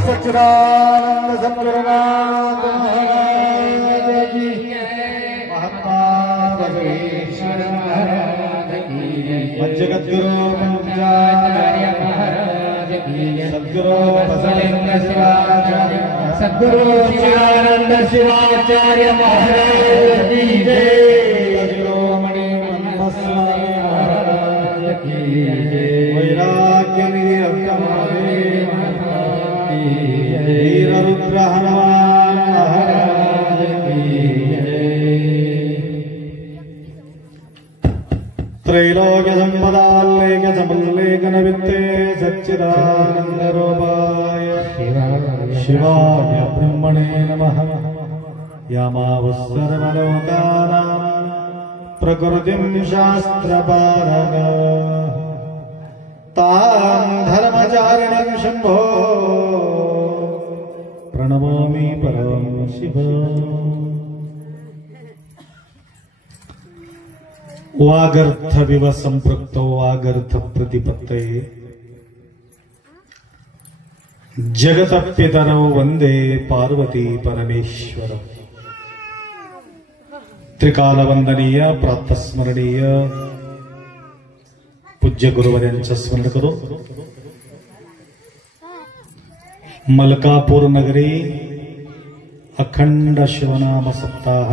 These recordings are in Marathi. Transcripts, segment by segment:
सच्चिदानंद सद्गुरुनाथ महाराज की महात्मा बसवेश्वर महाराज की पंचगद्गुरु पंचाचार्य महाराज की सद्गुरु बसवेश्वर शिवाचार्य सद्गुरु शिवानंद शिवाचार्य महाराज की जय शिरोमणि ब्रह्मस्वामी महाराज की जय वैराग्य वीर रुद्र हनुमान महाराज की जय त्रैलोक्य संपदाल्लेख समल्लेखन वित्ते सच्चिदानंद रूपाय शिवाय ब्रह्मणे नमः यामावसर्वलोकानां प्रकृतिं शास्त्रपारग तां धर्मचारिणं शंभो प्रणमामि परम शिव। वागर्थ विव संपृक्तो वागर्थ प्रतिपत्तये जगतपितरौ वंदे पार्वती परमेश्वर। त्रिकालवंदनीय प्रातस्मरणीय पूज्य गुरुवर्यांचं स्मरण करून मलकापूर नगरी अखंड शिवनाम सप्ताह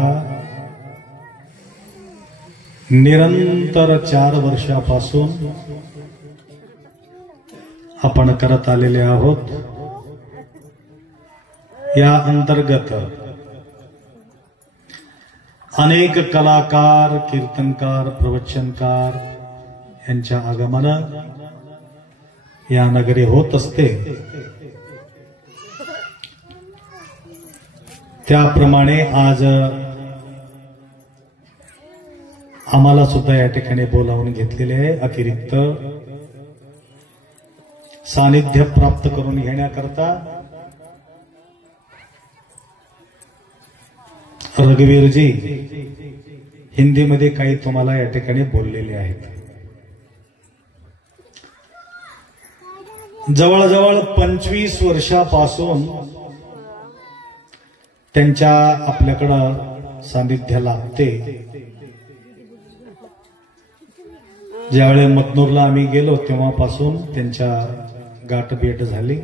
निरंतर 4 वर्षापासून आपण करत आलेले आहोत। या अंतर्गत अनेक कलाकार कीर्तनकार प्रवचनकार यांच्या आगमन या नगरी होत असते। त्याप्रमाणे आज आम्हाला सुद्धा या ठिकाणी बोलावून घेतलेले आहे। अतिरिक्त सानिध्य प्राप्त करून घेण्याकरता रघुवीरजी हिंदीमध्ये काही तुम्हाला या ठिकाणी बोललेले आहेत। जवळजवळ 25 वर्षापासून त्यांच्या आपल्याकडं सानिध्य लाभते। ज्यावेळी मतनूरला आम्ही गेलो तेव्हापासून त्यांच्या गाठभेट झाली।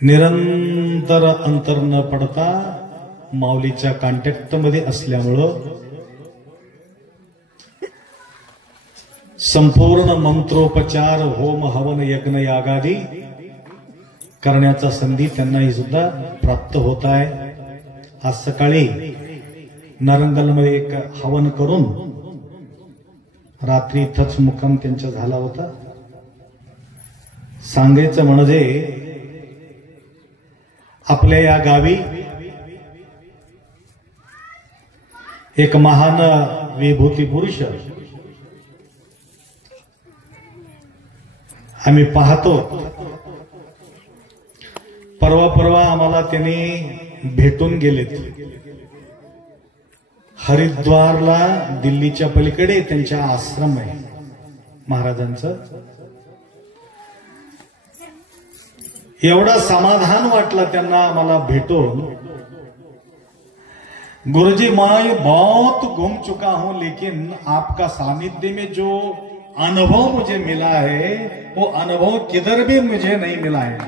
निरंतर अंतर न पडता माऊलीच्या कॉन्टॅक्ट मध्ये असल्यामुळं संपूर्ण मंत्रोपचार होम हवन यज्ञ यागादी करण्याचा संधी त्यांनाही सुद्धा प्राप्त होत आहे। आज सकाळी नारंगलमध्ये एक हवन करून रात्री इथंच मुक्काम त्यांचा झाला होता। सांगायचं म्हणजे आपल्या या गावी एक महान विभूती पुरुष आम्ही पाहतो। परवा आम्हाला त्यांनी भेटून गेलेत। हरिद्वारला दिल्लीच्या पलीकडे त्यांचा आश्रम आहे महाराजांचं। एवढा समाधान वाटला त्यांना आम्हाला भेटून। गुरुजी मैं बहुत घूम चुका हूं लेकिन आपका सानिध्य में जो अनुभव मुझे मिला है वो अनुभव किधर भी मुझे नहीं मिला है।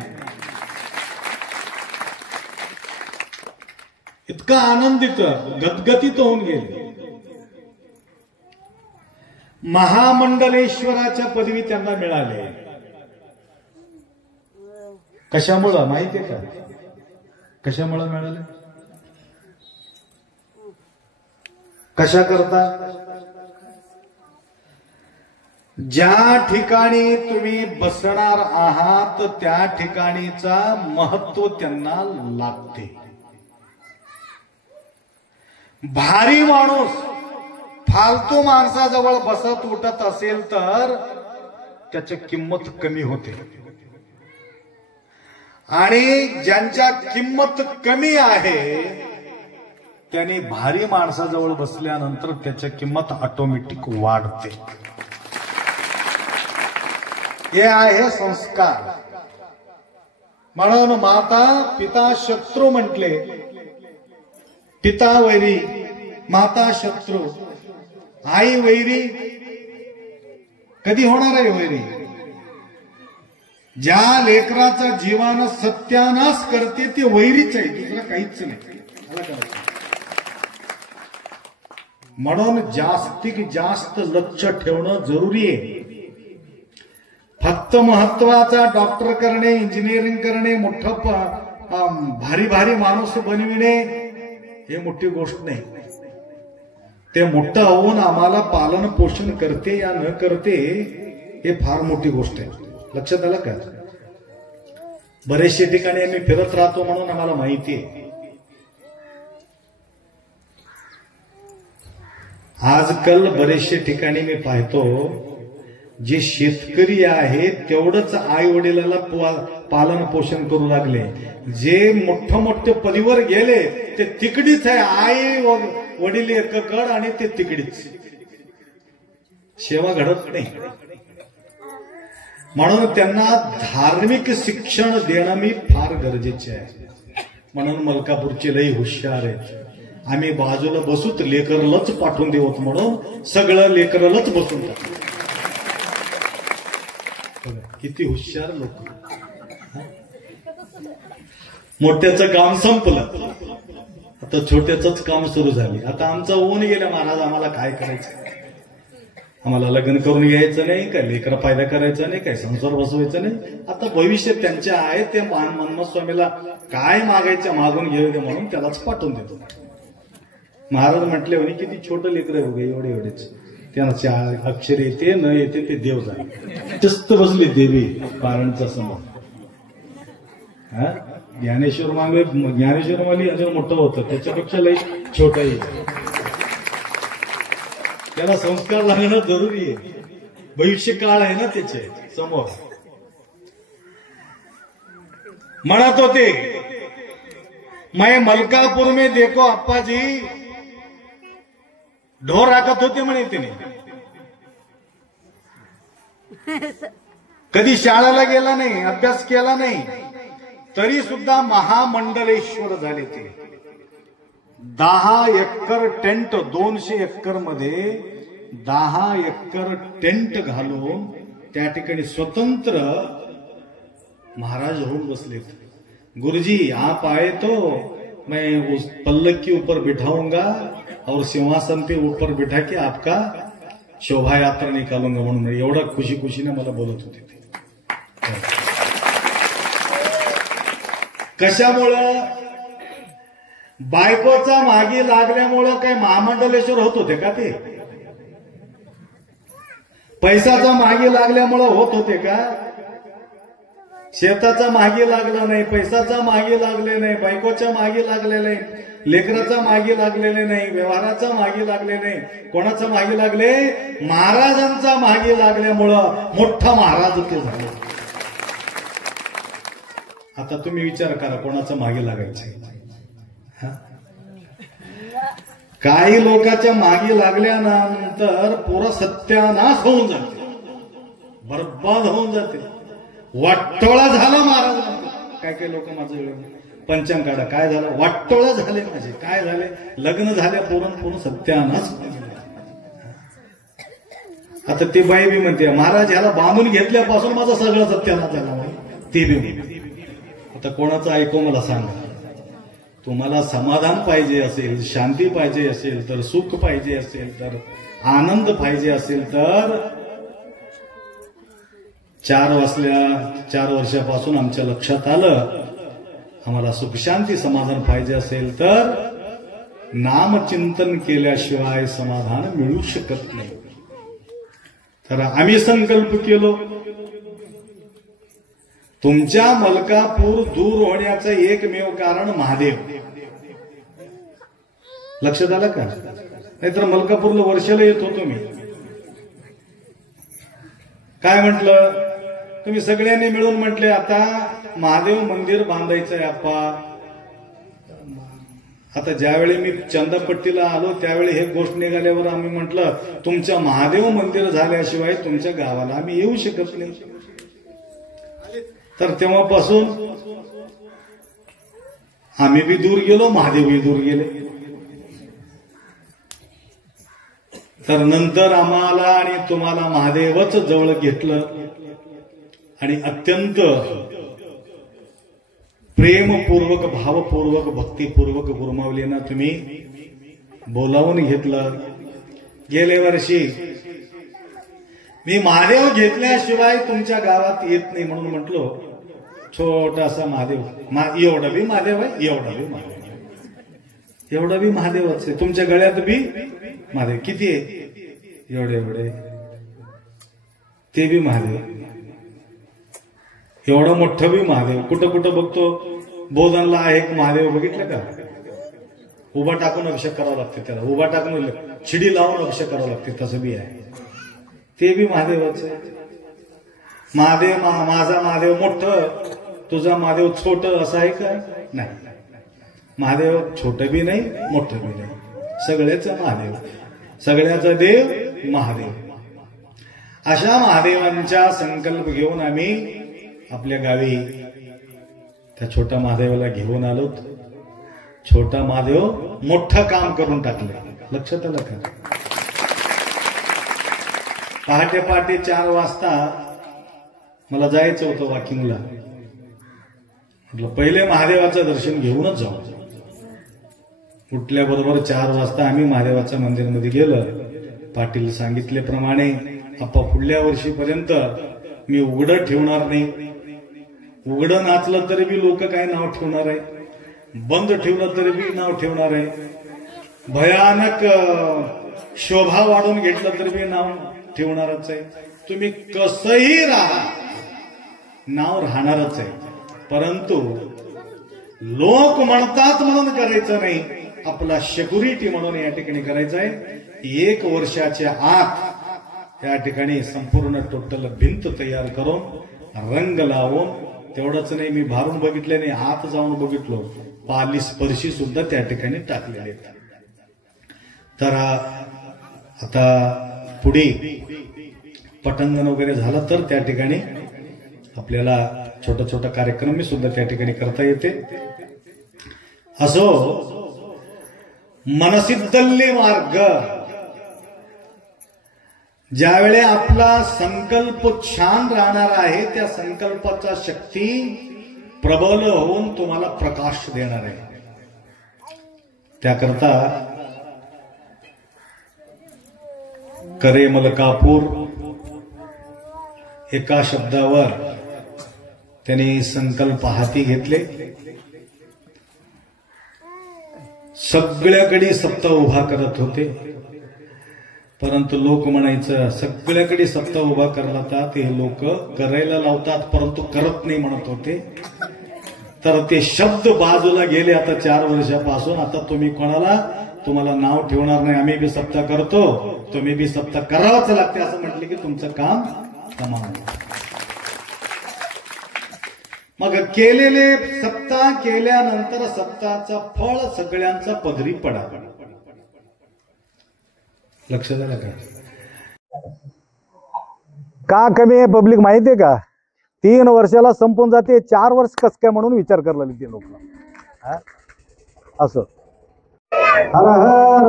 इतका आनंदित गदगदित होऊन गेले। महामंडलेश्वराच्या पदवी त्यांना मिळाली। कशामुळे माहितीये का? कशामुळे मिळाले? कशा करता? ज्या ठिकाणी तुम्ही बसणार आहात त्या ठिकाणीचा महत्व त्यांना लागते. भारी माणूस फालतू माणसाजवळ बसत उठत असेल तर त्याची किंमत कमी होते आणि ज्यांच्या किंमत कमी आहे त्यांनी भारी माणसाजवळ बसल्यानंतर त्याची किंमत ऑटोमॅटिक वाढते. हे आहे संस्कार. म्हणून माता पिता शत्रू म्हटले. पिता वैरी, माता शत्रू, आई वैरी. कधी होणार आहे वैरी? ज्या लेकराचा जीवानं सत्यानाश करते ते वैरीच आहे, दुसरं काहीच नाही. म्हणून जास्तीत जास्त लक्ष ठेवणं जरुरी आहे. फक्त महत्वाचा डॉक्टर करणे, इंजिनिअरिंग करणे, मोठं भारी भारी माणूस बनविणे हे मोठी गोष्ट नाही. ते मोठं होऊन आम्हाला पालन पोषण करते या न करते हे फार मोठी गोष्ट आहे. लक्षात आलं का? बरेचशे ठिकाणी आम्ही फिरत राहतो म्हणून आम्हाला माहिती आहे. आजकाल बरेचशे ठिकाणी मी पाहतो जे शेतकरी आहेत तेवढंच आई वडिलाला पालन पोषण करू लागले. जे मोठं मोठे पदीवर गेले ते तिकडीच आहे. आई वडील एककड आणि ते तिकडीच. सेवा घडत नाही. म्हणून त्यांना धार्मिक शिक्षण देणं मी फार गरजेचे आहे. म्हणून मलकापूरचे लई हुशार आहेत. आम्ही बाजूला बसूत लेकरलाच पाठवून देऊत म्हणून सगळं लेकरलाच बसून टाकू. किती हुशार लोक. मोठ्याचं काम संपलं, आता छोट्याच काम सुरू झाले. आता आमचं होऊन गेलं महाराज, आम्हाला काय करायचं? आम्हाला लग्न करून घ्यायचं नाही, काय लेकरं फायदा करायचा नाही, काय संसार बसवायचा नाही. आता भविष्य त्यांचे आहे ते मनमथ स्वामीला काय मागायचं मागून घेऊ दे म्हणून त्यालाच पाठवून देतो. महाराज म्हटले म्हणे किती छोटं लेकर हो गे, एवढे एवढेच. त्यांना अक्षर येते न येते ते देव झाले. चिस्त बसली देवी पारणचा समोर. ज्ञानेश्वर मागे ज्ञानेश्वर माली अजून मोठं होतं, त्याच्यापेक्षा लई छोटा येईल. त्याला संस्कार लागणं जरुरी आहे. भविष्य काळ आहे ना त्याचे समोर. म्हणत होते मैं मलकापूर में देखो अप्पाजी ढोर राखत होते म्हणे. तिने कधी शाळेला गेला नाही, अभ्यास केला नाही, तरी सुद्धा महामंडलेश्वर झाले. ते 10 एकर टेंट, 200 एकर मध्ये 10 एकर टेंट घालून त्या ठिकाणी स्वतंत्र महाराज होऊन बसले. गुरुजी आप आए तो मैं उस पल्लक के ऊपर बिठाऊंगा और सिंहासन पे ऊपर बिठा के आपका शोभा यात्रा निकालूंगा म्हणून एवढा खुशी खुशीने मला बोलत होते. कशामुळं? बायकोचा मागे लागल्यामुळं काय महामंडलेश्वर होत होते का? ते पैसाचा मागे लागल्यामुळं होत होते का? शेताचा मागे लागला नाही, पैसाचा मागे लागले नाही, बायकोच्या मागे लागले नाही, लेकराचा मागे लागलेले नाही, व्यवहाराचा मागे लागले नाही. कोणाचा मागे लागले? महाराजांचा मागे लागल्यामुळं मोठा महाराज ते झाले. आता तुम्ही विचार करा कोणाचा मागे लागायचे? काही लोकांच्या मागे लागल्यानंतर पुरा सत्यानाश होऊन जाते, बरबाद होऊन जाते. वाटोळा झाला महाराज. काय काय लोक माझं पंचांग काढा, काय झालं? वाटोळा झाले माझे. काय झाले? लग्न झाल्या पूर्ण सत्यानाश. आता ती बाई बी म्हणते महाराज ह्याला बांधून घेतल्यापासून माझा सगळं सत्यानाश झाला. ते बी आता कोणाचं ऐकू मला सांगा. तुम्हाला समाधान पाहिजे असेल, शांती पाहिजे असेल तर, सुख पाहिजे असेल तर, आनंद पाहिजे असेल तर 4 वर्षापासून आमच्या लक्षात आलं आम्हाला सुख शांती समाधान पाहिजे असेल तर नामचिंतन केल्याशिवाय समाधान मिळू शकत नाही. तर आम्ही संकल्प केलो, तुमच्या मलकापूर दूर होण्याचं एकमेव कारण महादेव. लक्षात आलं का? नाहीतर मलकापूरला वर्षाला येत होतो मी. काय म्हटलं, तुम्ही सगळ्यांनी मिळून म्हटले आता महादेव मंदिर बांधायचं आहे आप्पा. आता ज्यावेळी मी चंदपट्टीला आलो त्यावेळी हे गोष्ट निघाल्यावर आम्ही म्हटलं तुमच्या महादेव मंदिर झाल्याशिवाय तुमच्या गावाला आम्ही येऊ शकत नाही. तर तेव्हापासून आम्ही बी दूर गेलो, महादेव बी दूर गेले. तर नंतर आम्हाला आणि तुम्हाला महादेवच जवळ घेतलं आणि अत्यंत प्रेमपूर्वक, भावपूर्वक, भक्तीपूर्वक गुरुमाऊलींना तुम्ही बोलावून घेतलं. गेल्या वर्षी मी महादेव घेतल्याशिवाय तुमच्या गावात येत नाही म्हणून म्हटलो छोटासा महादेव, एवढा बी महादेव आहे, एवढा बी महादेव, एवढा बी महादेवच आहे. तुमच्या गळ्यात बी महादेव किती आहे, एवढे एवढे, ते बी महादेव. एवढं मोठं बी महादेव. कुठं कुठं बघतो बोधनला आहे एक महादेव, बघितलं का? उभा टाकून अभिषेक करावा लागते त्याला, उभा टाकून छिडी लावून अभिषेक करावा लागते, तसं बी आहे. ते बी महादेवच आहे. महादेव, माझा महादेव मोठं, तुझा महादेव छोट असं आहे का? नाही. महादेव छोट बी नाही, मोठं बी नाही, सगळेच महादेव, सगळ्याचा देव महादेव. अशा महादेवांचा संकल्प घेऊन आम्ही आपल्या गावी त्या छोट्या महादेवाला घेऊन आलो. छोटा महादेव मोठं काम करून टाकलं. लक्षात आलं का? पहाटे पहाटे 4 वाजता मला जायचं होतं वॉकिंगला. म्हटलं पहिले महादेवाचं दर्शन घेऊनच जाऊ. उठल्याबरोबर 4 वाजता आम्ही महादेवाच्या मंदिरामध्ये गेलो. पाटील सांगितल्याप्रमाणे आप्पा पुढल्या वर्षीपर्यंत मी उघडं ठेवणार नाही. उघडं नाचलं तरी बी लोक काय नाव ठेवणार आहे, बंद ठेवलं तरी बी नाव ठेवणार आहे, भयानक शोभा वाढून घेतलं तरी बी नाव ठेवणारच आहे. तुम्ही कसंही राहा, नाव राहणारच आहे. परंतु लोक म्हणतात म्हणून करायचं नाही, आपला सिक्युरिटी म्हणून या ठिकाणी करायचं आहे. 1 वर्षाच्या आत या ठिकाणी संपूर्ण टोटल भिंत तयार करून रंग लावून, तेवढंच नाही मी भारून बघितले नाही, आत जाऊन बघितलो, पाली स्पर्शी सुद्धा त्या ठिकाणी टाकलेले. तर आता पुढे पटांगण वगैरे झालं तर त्या ठिकाणी आपल्याला छोटा छोटा कार्यक्रम मी सुद्धा त्या ठिकाणी करता येते. असो मनसिद्धल्ली मार्ग, ज्यावेळे आपला संकल्प छान राहणार आहे त्या संकल्पाचा शक्ती प्रबल होऊन तुम्हाला प्रकाश देणार आहे. त्याकरता करे मलकापूर एका शब्दावर त्यांनी संकल्प हाती घेतले. सगळ्याकडे सत्ता उभा करत होते, परंतु लोक म्हणायचं सगळ्याकडे सत्ता उभा करला तर ते लोक करायला लावतात परंतु करत नाही म्हणत होते. तर ते शब्द बाजूला गेले आता 4 वर्षापासून. आता तुम्ही कोणाला, तुम्हाला नाव ठेवणार नाही, आम्ही बी सत्ता करतो, तुम्ही बी सत्ता करावंच लागते असं म्हटले की तुमचं काम तमाम. मग केलेले सत्ता केल्यानंतर सत्ताचा फळ सगळ्यांचा पदरी पडा. लक्षात आलं का कमी आहे पब्लिक माहितीये का? 3 वर्षाला संपून जाते, 4 वर्ष कस काय म्हणून विचार करला ते लोक. असं हर हर.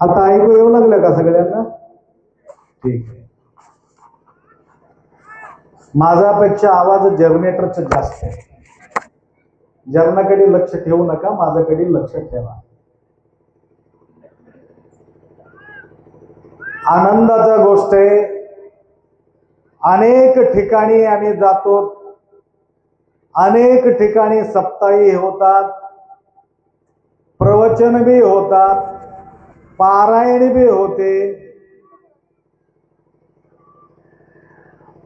आता ऐकू येऊ लागलं का सगळ्यांना? ठीक आहे. माझ्यापेक्षा आवाज जनरेटरचा जास्त आहे. जर्नाकडे लक्ष ठेवू नका, माझ्याकडे लक्ष ठेवा. आनंदाचा गोष्ट आहे. अनेक ठिकाणी आम्ही जातो, अनेक ठिकाणी सप्ताही होतात, प्रवचन बी होतात, पारायण बी होते,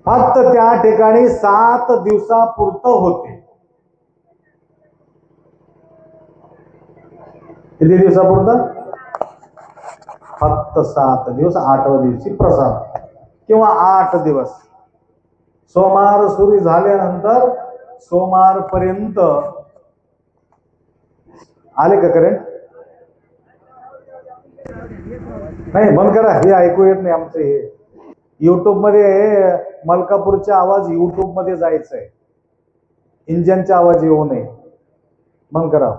फक्त त्या ठिकाणी 7 दिवसापुरतं होते. किती दिवसापुरतं? फक्त 7 दिवस. 8व्या दिवशी प्रसाद किंवा 8 दिवस. सोमवार सुरू झाल्यानंतर सोमवारपर्यंत आले का करंट? नाही, बंद करा, हे ऐकू येत नाही आमचं. हे युट्यूब मध्ये मलकापूरचा आवाज युट्यूब मध्ये जायचा आहे, इंजनचा आवाज येऊ नये. बंद करा.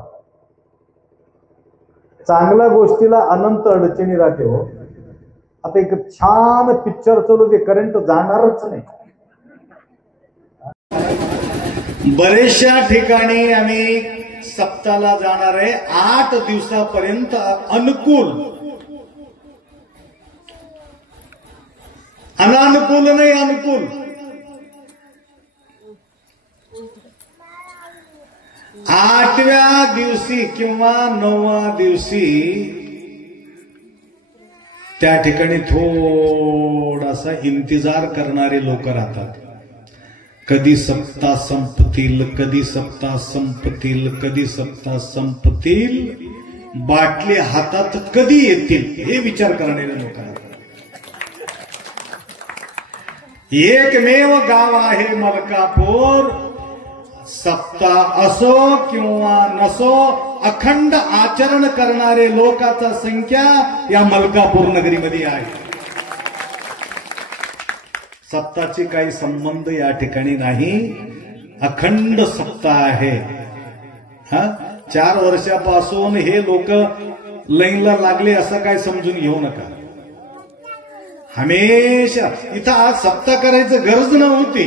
चांगल्या गोष्टीला अनंत अडचणी राहते हो. आता एक छान पिक्चर चालू दे, करंट जाणारच नाही. बरेचशा ठिकाणी आम्ही सप्ताहाला जाणार आहे. 8 दिवसापर्यंत अनुकूल, अनानुकूल नाही, अनुकूल. 8व्या दिवशी किंवा 9व्या दिवशी त्या ठिकाणी थोडासा इंतजार करणारे लोक राहतात. कधी सप्ताह संपतील, कधी सप्ताह संपतील, कधी सप्ताह संपतील, बाटली हातात कधी येतील हे विचार करणारे लोक आहेत. एकमेव गाव आहे मलकापूर. सप्ताह असो किंवा नसो, अखंड आचरण करणारे लोकांचा संख्या या मलकापूर नगरीमध्ये आहे. सप्ताहाची काही संबंध या ठिकाणी नाही. अखंड सप्ताह आहे. 4 वर्षापासून हे लोक लाईनला लागले असं काय समजून घेऊ नका. हमेशा इथं आज सप्ताह करायचं गरज नव्हती,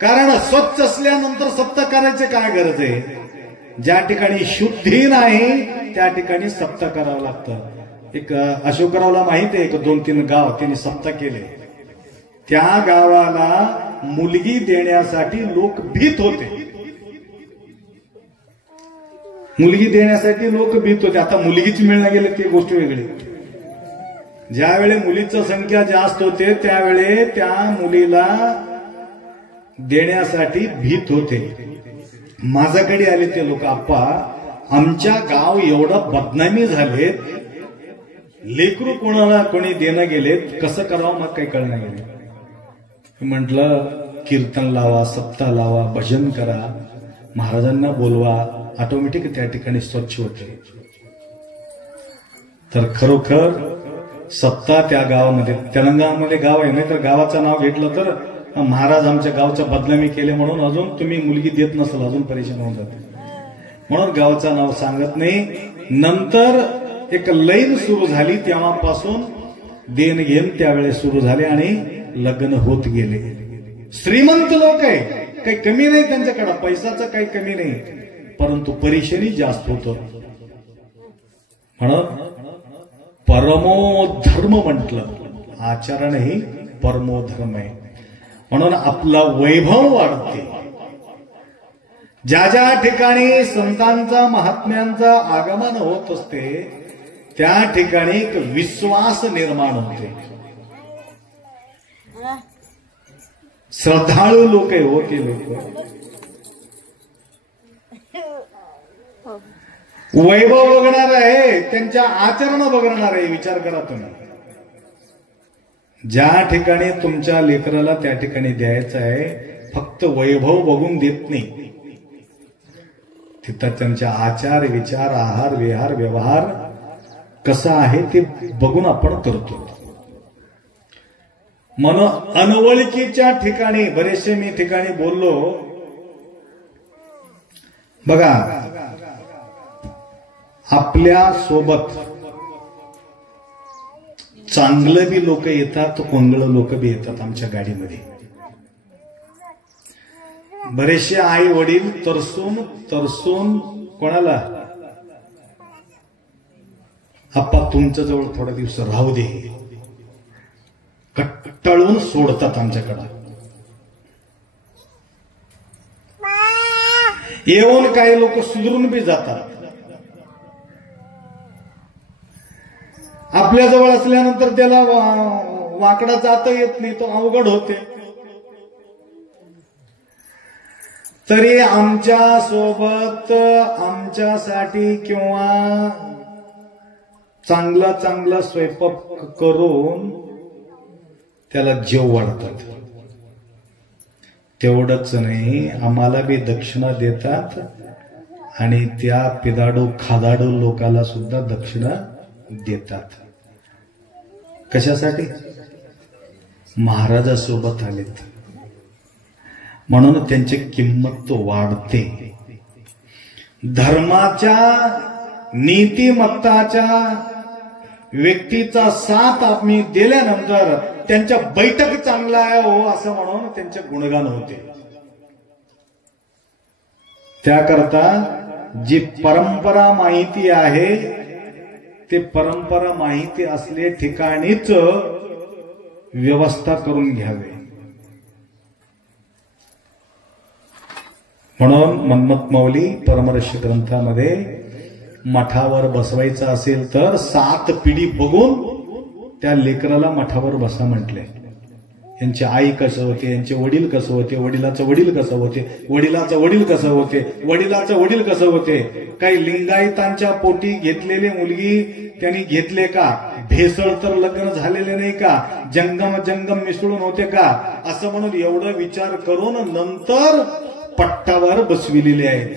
कारण स्वच्छ असल्यानंतर सप्ताह करायचे काय गरज आहे? ज्या ठिकाणी शुद्धी नाही त्या ठिकाणी सप्ताह करावं लागतं. एक अशोकरावला माहिती आहे, 2-3 गाव त्यांनी सप्ताह केले. त्या गावाला मुलगी देण्यासाठी लोक भीत होते. मुलगी देण्यासाठी लोक भीत होते. आता मुलगीच मिळणं गेले ती गोष्ट वेगळी. ज्यावेळी मुलीची संख्या जास्त होते त्यावेळी त्या मुलीला देण्यासाठी भीत होते. माझ्याकडे आले ते लोक, आप्पा आमच्या गाव एवढं बदनामी झालेत, लेकरू कोणाला कोणी देणं गेलेत, कसं करावं मग काही कळणं गेले. म्हटलं कीर्तन लावा, सप्ताह लावा, भजन करा, महाराजांना बोलवा, ऑटोमॅटिक त्या ठिकाणी स्वच्छ होते. तर खरोखर सप्ताह त्या गावामध्ये, तेलंगणामध्ये गाव आहे, नाही तर गावाचं नाव घेतलं तर महाराज आमच्या गावच्या बदनामी केले म्हणून अजून तुम्ही मुलगी देत नसाल, अजून परेशान होऊन जाते. म्हणून गावाचं नाव सांगत नाही. नंतर एक लाईन सुरू झाली, तेव्हापासून देण घेण त्यावेळेस सुरू झाले आणि लग्न होत गेले. श्रीमंत लोक आहे, काही कमी नाही त्यांच्याकडे, पैशाचं काही कमी नाही, परंतु परेशानी जास्त होत. म्हणून परमोधर्म म्हटलं, आचरण ही परमोधर्म आहे. म्हणून आपला वैभव वाढते. ज्या ज्या ठिकाणी संतांचा महात्म्यांचा आगमन होत असते त्या ठिकाणी एक विश्वास निर्माण होते. श्रद्धाळू लोक आहे हो ते लोक. वैभव बघणार आहे, त्यांच्या आचरण बघणार आहे. विचार करा तुम्ही, ज्या ठिकाणी तुमच्या लेकराला त्या ठिकाणी द्यायचं आहे, फक्त वैभव बघून देत नाही, तिथं त्यांच्या आचार विचार आहार विहार व्यवहार कसा आहे ते बघून आपण करतो. म्हणून अनवळखीच्या ठिकाणी बरेचसे मी ठिकाणी बोललो बघा, आपल्या सोबत चांगलं बी लोक येतात, कोंगळ लोक बी येतात आमच्या गाडीमध्ये. बरेचसे आई वडील तरसून कोणाला, आप्पा तुमच्या जवळ थोडा दिवस राहू दे, कट्टाळून सोडतात आमच्याकडं. येऊन काही लोक सुधरून बी जातात. आपल्या जवळ असल्यानंतर त्याला वाकडा जाता येत नाही, तो अवघड होते. तरी आमच्या सोबत आमच्यासाठी किंवा चांगला चांगला स्वयंपाक करून त्याला जेव वाढतात. तेवढंच नाही, आम्हाला बी दक्षिणा देतात आणि त्या पिदाडू खादाडू लोकाला सुद्धा दक्षिणा देतात. कशासाठी? महाराजासोबत आलेत म्हणून त्यांची किंमत तो वाढते. धर्माच्या नीतिमत्ताच्या व्यक्तीचा साथ आम्ही दिल्यानंतर त्यांच्या बैठक चांगला आहे हो असं म्हणून त्यांचे गुणगान होते. त्याकरता जी परंपरा माहिती आहे ते परंपरा माहिती असले ठिकाणीच व्यवस्था करून घ्यावे. म्हणून मन्मथ मौली परमर्ष ग्रंथामध्ये मठावर बसवायचं असेल तर 7 पिढी बघून त्या लेकराला मठावर बसा म्हटले. यांची आई कसं होते, यांचे वडील कसं होते, वडिलाचं वडील कसं होते, वडिलाचं वडील कसं होते, वडिलाचं वडील कसं होते. काही लिंगायतांच्या पोटी घेतलेली मुलगी त्यांनी घेतले का? भेसळ तर लग्न झालेले नाही का? जंगम मिसळून होते का? असं म्हणून एवढं विचार करून नंतर पट्टावर बसविलेले आहेत.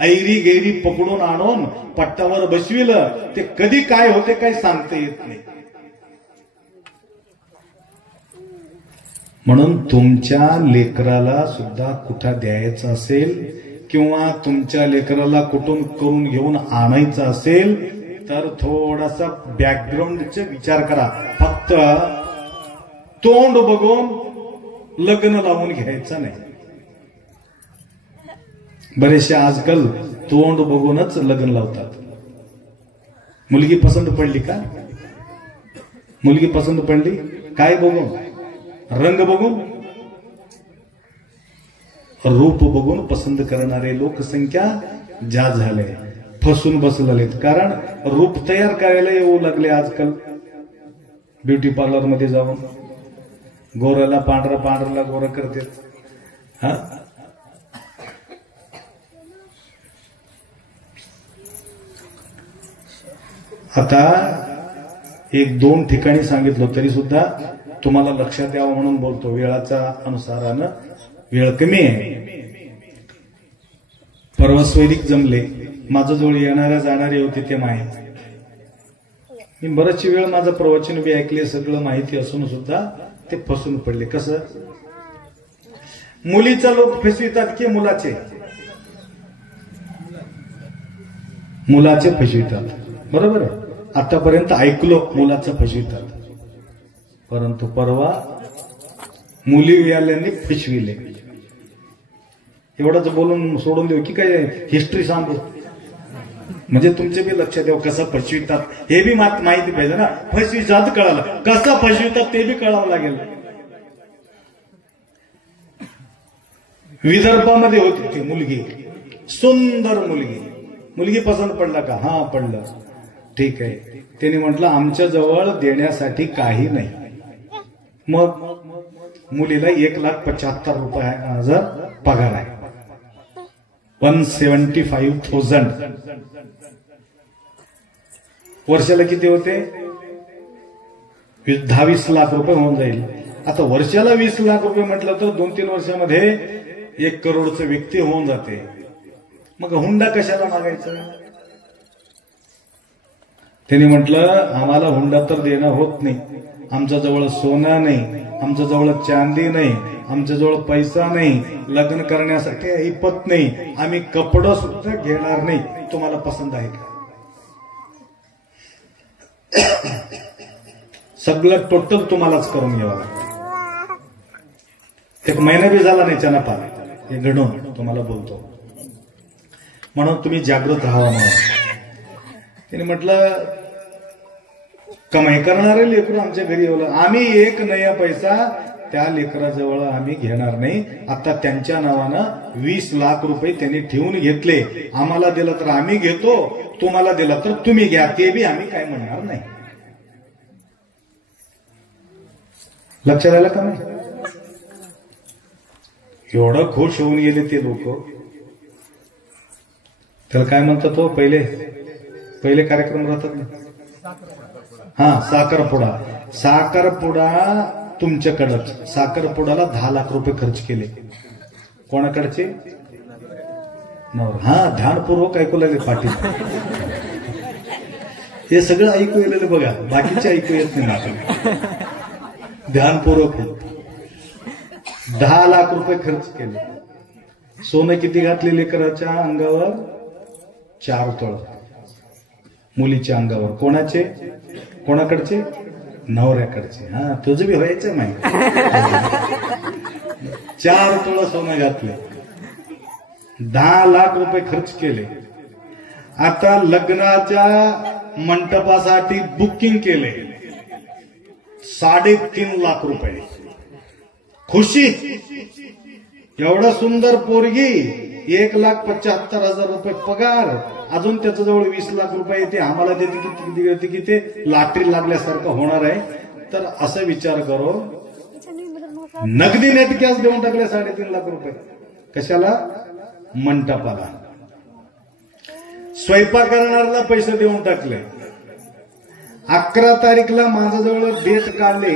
ऐरी गैरी पकडून आणून पट्टावर बसविलं, ते कधी काय होते काय सांगता येत नाही. म्हणून तुमच्या लेकराला सुद्धा कुठं द्यायचं असेल किंवा तुमच्या लेकराला कुठून करून घेऊन आणायचं असेल तर थोडासा बॅकग्राऊंडचा विचार करा. फक्त तोंड बघून लग्न लावून घ्यायचं नाही. बरेचसे आजकाल तोंड बघूनच लग्न लावतात. मुलगी पसंत पडली का? मुलगी पसंत पडली काय बघून? रंग बघून, रूप बघून पसंत करणारे लोकसंख्या जास्त झाले, फसून बसलेत. कारण रूप तयार करायला येऊ लागले आजकाल. ब्युटी पार्लर मध्ये जाऊन गोऱ्याला पांढरा, पांढऱ्याला गोरा करते. हा, आता 1-2 ठिकाणी सांगितलं तरी सुद्धा तुम्हाला लक्षात यावं म्हणून बोलतो. वेळाच्या अनुसारानं वेळ कमी आहे. परवा स्वैरिक जमले, माझ्या जवळ येणाऱ्या जाणारे होते ते माहिती. मी बराचशी वेळ माझं प्रवचन बी ऐकले, सगळं माहिती असून सुद्धा ते फसून पडले. कसं? मुलीचा लोक फसवितात की मुलाचे? मुलाचे फसवितात. बरोबर आहे. आतापर्यंत ऐकलो मुलाचं फसवितात, परंतु परवा मुलीवाल्यांनी फसविले. एवढंच बोलून सोडून देऊ की काय हिस्ट्री सांगू? म्हणजे तुमचे बी लक्षात येऊ कसं फसवितात हे बी माहिती पाहिजे ना. फसवितात कळालं, कसं फसवितात ते बी कळावं लागेल. विदर्भामध्ये होती ती मुलगी, सुंदर मुलगी. मुलगी पसंत पडला का? हा पडलं. ठीक आहे. त्यांनी म्हटलं आमच्या जवळ देण्यासाठी काही नाही. मग मुलीला 1,75,000 पगार आहे. 175,000 वर्षाला किती होते? 10-20 लाख रुपये होऊन जाईल. आता वर्षाला 20 लाख रुपये म्हटलं तर 2-3 वर्षामध्ये 1 करोडचं व्यक्ती होऊन जाते. मग हुंडा कशाला मागायचा? त्यांनी म्हटलं आम्हाला हुंडा तर देणं होत नाही. आमच्या जवळ सोनं नाही, आमच्या जवळ चांदी नाही, आमच्या जवळ पैसा नाही, लग्न करण्यासाठी ऐपत नाही, आम्ही कपडं सुद्धा घेणार नाही. तुम्हाला पसंत आहे का? सगळं टोटल तुम्हालाच करून घ्यावं लागतं. 1 महिना बी झाला नाही चना पाला हे घडून तुम्हाला बोलतो. म्हणून तुम्ही जागृत राहावा. म्हणून त्याने म्हटलं कमाई करणारे लेकरू आमच्या घरी येऊ. आम्ही 1 नया पैसा त्या लेकराजवळ आम्ही घेणार नाही. आता त्यांच्या नावानं 20 लाख रुपये त्यांनी ठेवून घेतले. आम्हाला दिलं तर आम्ही घेतो, तुम्हाला दिलं तर तुम्ही घ्या, ते बी आम्ही काय म्हणणार नाही. लक्षात आलं का नाही? एवढं खुश होऊन गेले ते लोक. त्याला काय म्हणतात तो पहिले कार्यक्रम राहतात ना, हा साखरपुडा. साखरपुडा तुमच्याकडच. साखरपुडाला 10 लाख रुपये खर्च केले. कोणाकडचे? हा, ध्यानपूर्वक ऐकू लागले पाटील. हे सगळं ऐकू येलेलं बघा, बाकीचे ऐकू येत नाही ना. ध्यानपूर्वक 10 लाख रुपये खर्च केले. सोनं किती घातले लेकराच्या अंगावर? 4 तोळ. मुलीच्या अंगावर. कोणाचे? कोणाकडचे? नवऱ्याकडचे. हा, तुझं बी व्हायचं माहिती. 4 तोळ सोनं घातले. 10 लाख रुपये खर्च केले. आता लग्नाच्या मंडपासाठी बुकिंग केले 3.5 लाख रुपये. खुशी. एवढा सुंदर पोरगी, 1,75,000 रुपये पगार, अजून त्याच्याजवळ 20 लाख रुपये येते. आम्हाला देते की ते लॉटरी लागल्यासारखं होणार आहे. तर असं विचार करो, नगदी नेट कॅश देऊन टाकले 3.5 लाख रुपये. कशाला? मंडपाला. स्वयंपाक करणाऱ्याला पैसे देऊन टाकले. 11 तारीखला माझ्याजवळ डेट काढले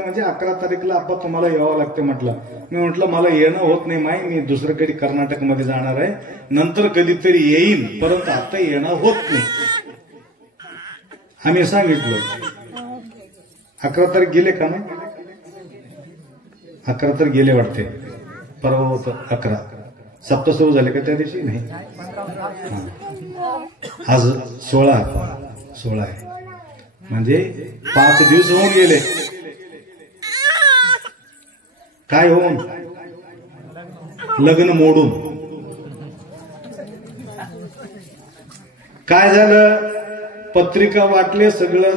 म्हणजे 11 तारीखला आपण तुम्हाला यावं लागते म्हटलं. मी म्हटलं मला येणं होत नाही माही, मी दुसरीकडे कर्नाटकमध्ये जाणार आहे, नंतर कधीतरी येईल, परंतु आता येणं होत नाही. आम्ही सांगितलं. 11 तारीख गेले का नाही? 11 तारीख गेले वाटते. परवा होतं 11. सप्ताह सुरू झाले का त्या दिवशी? नाही, आज 16 आहे. म्हणजे 5 दिवस होऊन गेले. काय होऊन? लग्न मोडून. काय झालं? पत्रिका वाटले, सगळं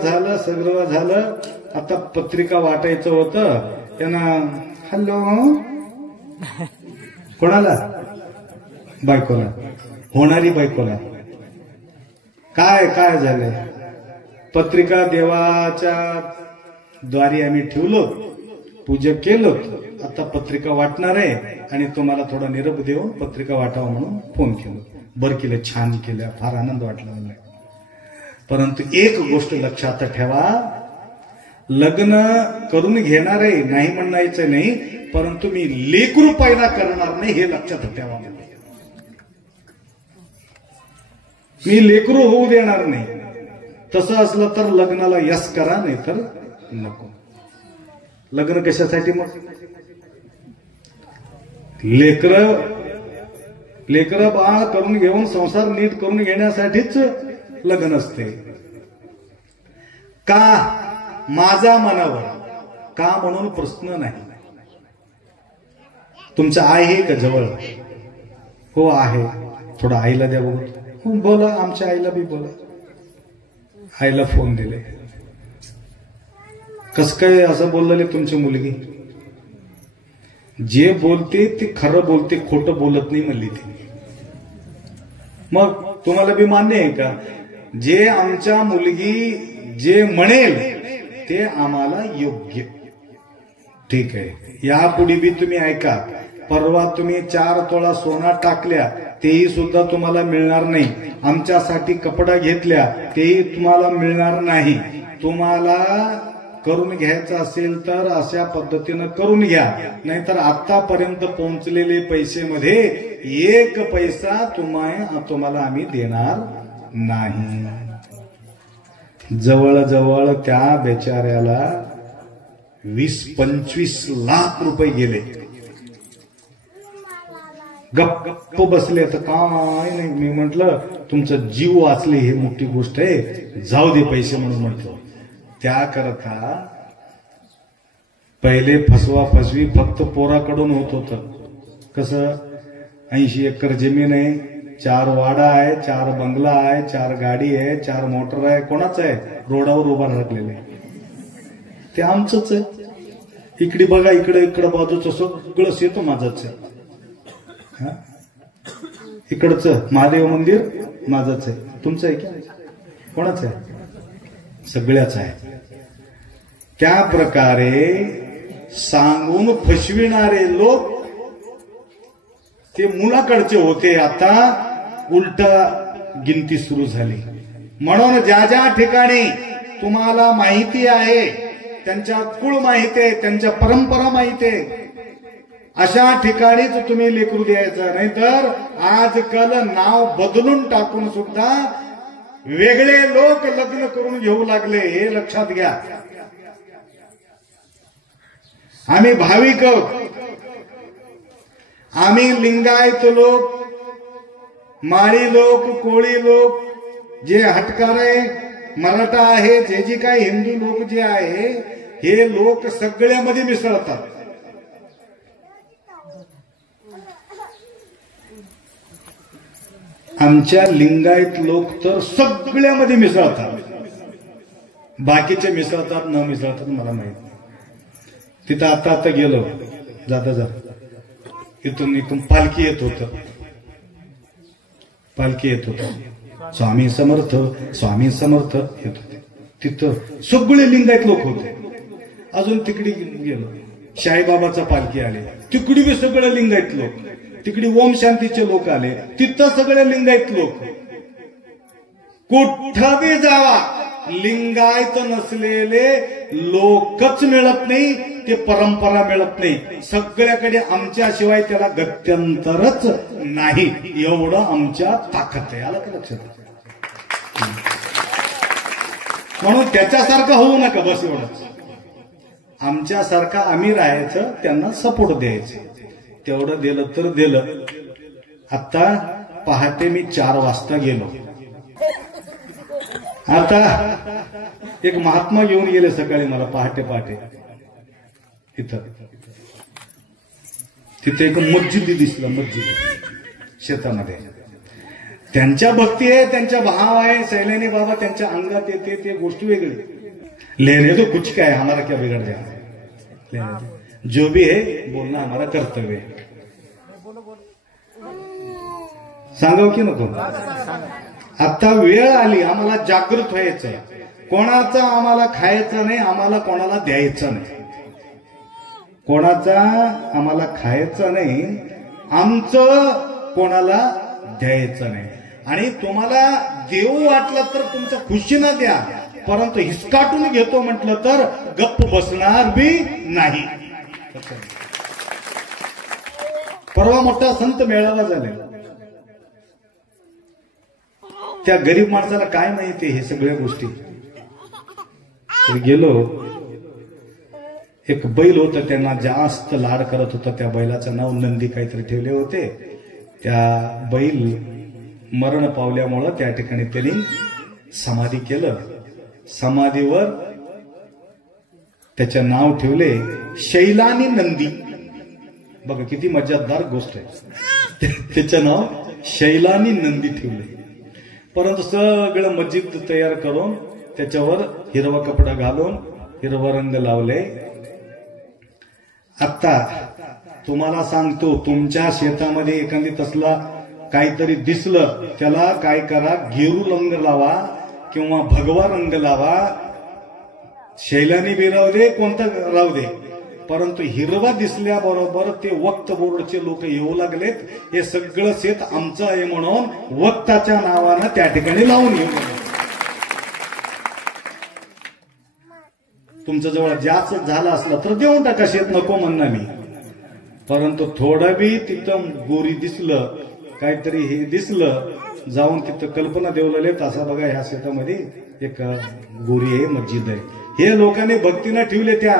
झालं. आता पत्रिका वाटायचं होतं. त्यांना हॅलो, कोणाला? बायकोला. होणारी बायकोला. काय झालंय? पत्रिका देवाच्या द्वारी आम्ही ठेवलो, पूजा केलो. आता पत्रिका वाटणार आहे आणि तुम्हाला थोडा निरोप देऊन पत्रिका वाटावं म्हणून फोन केलो. बरं केलं, छान केलं, फार आनंद वाटला मला. परंतु एक गोष्ट लक्षात ठेवा, लग्न करून घेणार आहे नाही म्हणायचं नाही, परंतु मी लेकरू पैदा करणार नाही हे लक्षात ठेवा. मी लेकरू होऊ देणार नाही. तसं असलं तर लग्नाला यस करा, नाही तर नको. लग्न कशासाठी? मग लेकर बाळ करून घेऊन संसार नीट करून घेण्यासाठीच लग्न असते. का? माझा मनावर का म्हणून प्रश्न नाही. तुमचं आहे का जवळ? हो आहे. थोडं आईला द्या बघू. हो, बोला. आमच्या आईला बी बोला. आईला फोन दिले. कस काय असं बोलले तुमची मुलगी? जे बोलते ते खरं बोलते, खोटं बोलत नाही म्हणली ती. मग तुम्हाला बी मान्य आहे का? जे आमच्या मुलगी जे म्हणेल ते आम्हाला योग्य. ठीक आहे. यापुढे बी तुम्ही ऐका. परवा तुम्ही 4 तोळा सोना टाकल्या, तेही सुद्धा तुम्हाला मिळणार नाही. आमच्यासाठी कपडा घेतल्या, तेही तुम्हाला मिळणार नाही. तुम्हाला करून घ्यायचं असेल तर अशा पद्धतीनं करून घ्या, नाहीतर आतापर्यंत पोहोचलेले पैसेमध्ये 1 पैसा तुम्हाला आम्ही देणार नाही. जवळजवळ त्या बेचाऱ्याला 20-25 लाख रुपये गेले. गप्प बसले. तर काय नाही. मी म्हटलं तुमचं जीव वाचले हे मोठी गोष्ट आहे, जाऊ दे पैसे म्हणून म्हटलं. त्याकरता पहिले फसवी फक्त पोराकडून होत होतं. कसं? 80 एकर जमीन आहे, 4 वाडा आहे, 4 बंगला आहे, 4 गाडी आहे, 4 मोटर आहे. कोणाच आहे? रोडावर उभा राखलेले. ते आमचंच आहे. इकडे बघा, इकडं बाजूचं सगळं शेत माझंच आहे. इकडचं महादेव मंदिर माझंच आहे. तुमचं आहे की कोणाचं आहे? सगळ्याच आहे. त्या प्रकारे सांगून फसविणारे लोक ते मुलाकडचे होते. आता उलटा गिनती सुरू झाली. म्हणून ज्या ज्या ठिकाणी तुम्हाला माहिती आहे, त्यांच्या कुळ माहिती आहे, त्यांच्या परंपरा माहिती आहे, अशा ठिकाणीच तुम्ही लेकरू द्यायचं. नाहीतर आजकाल नाव बदलून टाकून सुद्धा वेगळे लोक लग्न करून घेऊ लागले, हे लक्षात घ्या. आम्ही भाविक आहोत, आम्ही लिंगायत लोक, माळी लोक, कोळी लोक, जे हटकार आहे, मराठा आहे, जे जे काही हिंदू लोक जे आहे, हे लोक सगळ्यामध्ये मिसळतात. आमच्या लिंगायत लोक तर सगळ्यामध्ये मिसळतात. बाकीचे मिसळतात न मिसळतात मला माहित नाही. तिथं आता गेलो, जाता जाता इथून पालखी येत होत, पालखी येत होत, स्वामी समर्थ स्वामी समर्थ येत होते. तिथं सगळे लिंगायत लोक होते. अजून तिकडे गेलो, साईबाबाचा पालखी आले, तिकडे बी सगळे लिंगायत लोक. तिकडे ओम शांतीचे लोक आले, तिथं सगळे लिंगायत लोक. कुठं बी जावा, लिंगायत नसलेले लोकच मिळत नाही, ते परंपरा मिळत नाही. सगळ्याकडे आमच्याशिवाय त्याला गत्यंतरच नाही, एवढं आमच्या ताकद आहे. आलं का लक्षात? म्हणून त्याच्यासारखं होऊ नका, बस एवढंच. आमच्यासारखं आम्ही राहायचं, त्यांना सपोर्ट द्यायचं. तेवढं दिलं तर दिलं. आता पहाटे मी 4 वाजता गेलो. आता एक महात्मा घेऊन गेले सकाळी मला पहाटे पहाटे. तिथे एक मस्जिद दिसलं, मस्जिद शेतामध्ये. त्यांच्या भक्ती आहे, त्यांच्या भाव आहे, सैलानी बाबा त्यांच्या अंगात येते, ते गोष्ट वेगळी. लेने तो कुछ क्या है, हमारा क्या बिगड़ जाए, जो भी है बोलना हमारा कर्तव्य है. सांगाव की नको? आता वेळ आली, आम्हाला जागृत व्हायचं. कोणाचं आम्हाला खायचं नाही, आम्हाला कोणाला द्यायचं नाही. कोणाचा आम्हाला खायचं नाही, आमचं कोणाला द्यायचं नाही. आणि तुम्हाला देऊ वाटलं तर तुमच्या खुशीनं द्या, परंतु हिसकाटून घेतो म्हटलं तर गप्प बसणार बी नाही. परवा मोठा संत मेळावा झालेला. त्या गरीब माणसाला काय माहिती हे सगळ्या गोष्टी. गेलो, एक बैल होता, त्यांना जास्त लाड करत होता. त्या बैलाचं नाव नंदी काहीतरी ठेवले होते. त्या बैल मरण पावल्यामुळं त्या ठिकाणी त्यांनी समाधी केलं. समाधीवर त्याचे नाव ठेवले शैलानी नंदी. बघा किती मजेदार गोष्ट आहे. त्याचं नाव शैलानी नंदी ठेवले. परंतु सगळं मस्जिद तयार करून त्याच्यावर हिरवा कपडा घालून हिरवा रंग लावले. आता तुम्हाला सांगतो, तुमच्या शेतामध्ये एखादी तसला काहीतरी दिसलं, त्याला काय करा, गेरू रंग लावा किंवा भगवा रंग लावा. शैलानी बी राहू दे, कोणता राहू दे, परंतु हिरवा दिसल्याबरोबर ते वक्त बोर्डचे लोक येऊ लागलेत. हे सगळं शेत आमचं आहे म्हणून वक्ताच्या नावानं त्या ठिकाणी लावून येऊ. तुमच्या जवळ जास्त झाला असला तर देऊन टाका, शेत नको म्हणणार मी. परंतु थोडं बी तिथं गोरी दिसलं, काहीतरी हे दिसलं, जाऊन तिथं कल्पना देवलेले तसा बघा ह्या शेतामध्ये एक गोरी आहे, मस्जिद आहे. हे लोकांनी भक्तीनं ठेवले. त्या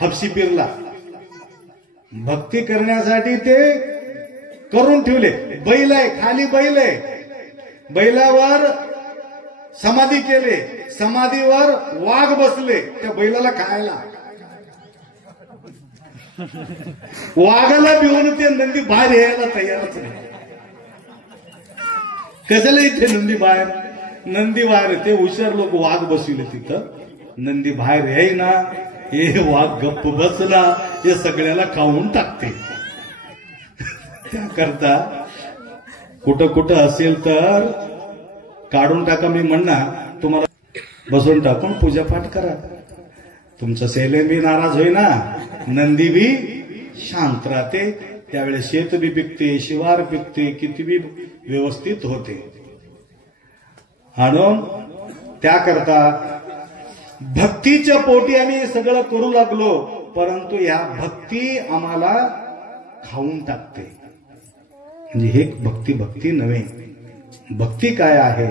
हबशी पीरला भक्ती करण्यासाठी ते करून ठेवले. बैल आहे, खाली बैल आहे, बैलावर समाधी केले, समाधीवर वाघ बसले त्या बैलाला खायला. वाघाला भिवून ते नंदी बाहेर यायला तयारच नाही. कशाला इथे नंदी बाहेर, नंदी बाहेर, ते हुशार लोक वाघ बसविले तिथं. नंदी बाहेर येईना, हे वाघ गप्प बसला, हे सगळ्याला खाऊन टाकते. त्याकरता कुठं कुठं असेल तर काढून टाका. मी म्हणणार तुम्हाला बसून टाकून पूजापाठ करा. तुमचं सेले बी नाराज होईना, नंदी बी शांत राहते. त्यावेळेस शेत बी पिकते, शिवार पिकते, किती बी व्यवस्थित होते. आणि त्याकरता भक्तीच्या पोटी आम्ही सगळं करू लागलो, परंतु या भक्ती आम्हाला खाऊन टाकते. म्हणजे हे भक्ती नव्हे. भक्ती काय आहे?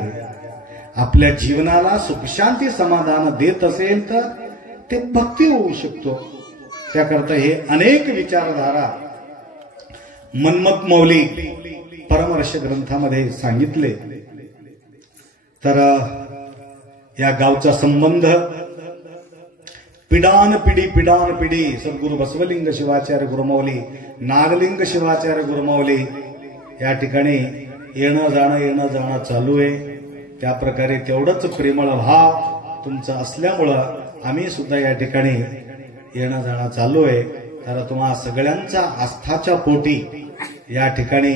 आपल्या जीवनाला सुखशांती समाधान देत असेल तर ते भक्ती होऊ शकतो. त्याकरता हे अनेक विचारधारा मन्मथ मौली परमर्श ग्रंथामध्ये सांगितले. तर या गावचा संबंध पिढान पिढी सद्गुरु बसवलिंग शिवाचार्य गुरुमौली, नागलिंग शिवाचार्य गुरुमौली या ठिकाणी येणं जाणं चालू आहे. त्या प्रकारे तेवढंच प्रेमळ भाव तुमचा असल्यामुळं आम्ही सुद्धा या ठिकाणी येणं जाणं चालू आहे. तर तुम्हा सगळ्यांचा आस्थाच्या पोटी या ठिकाणी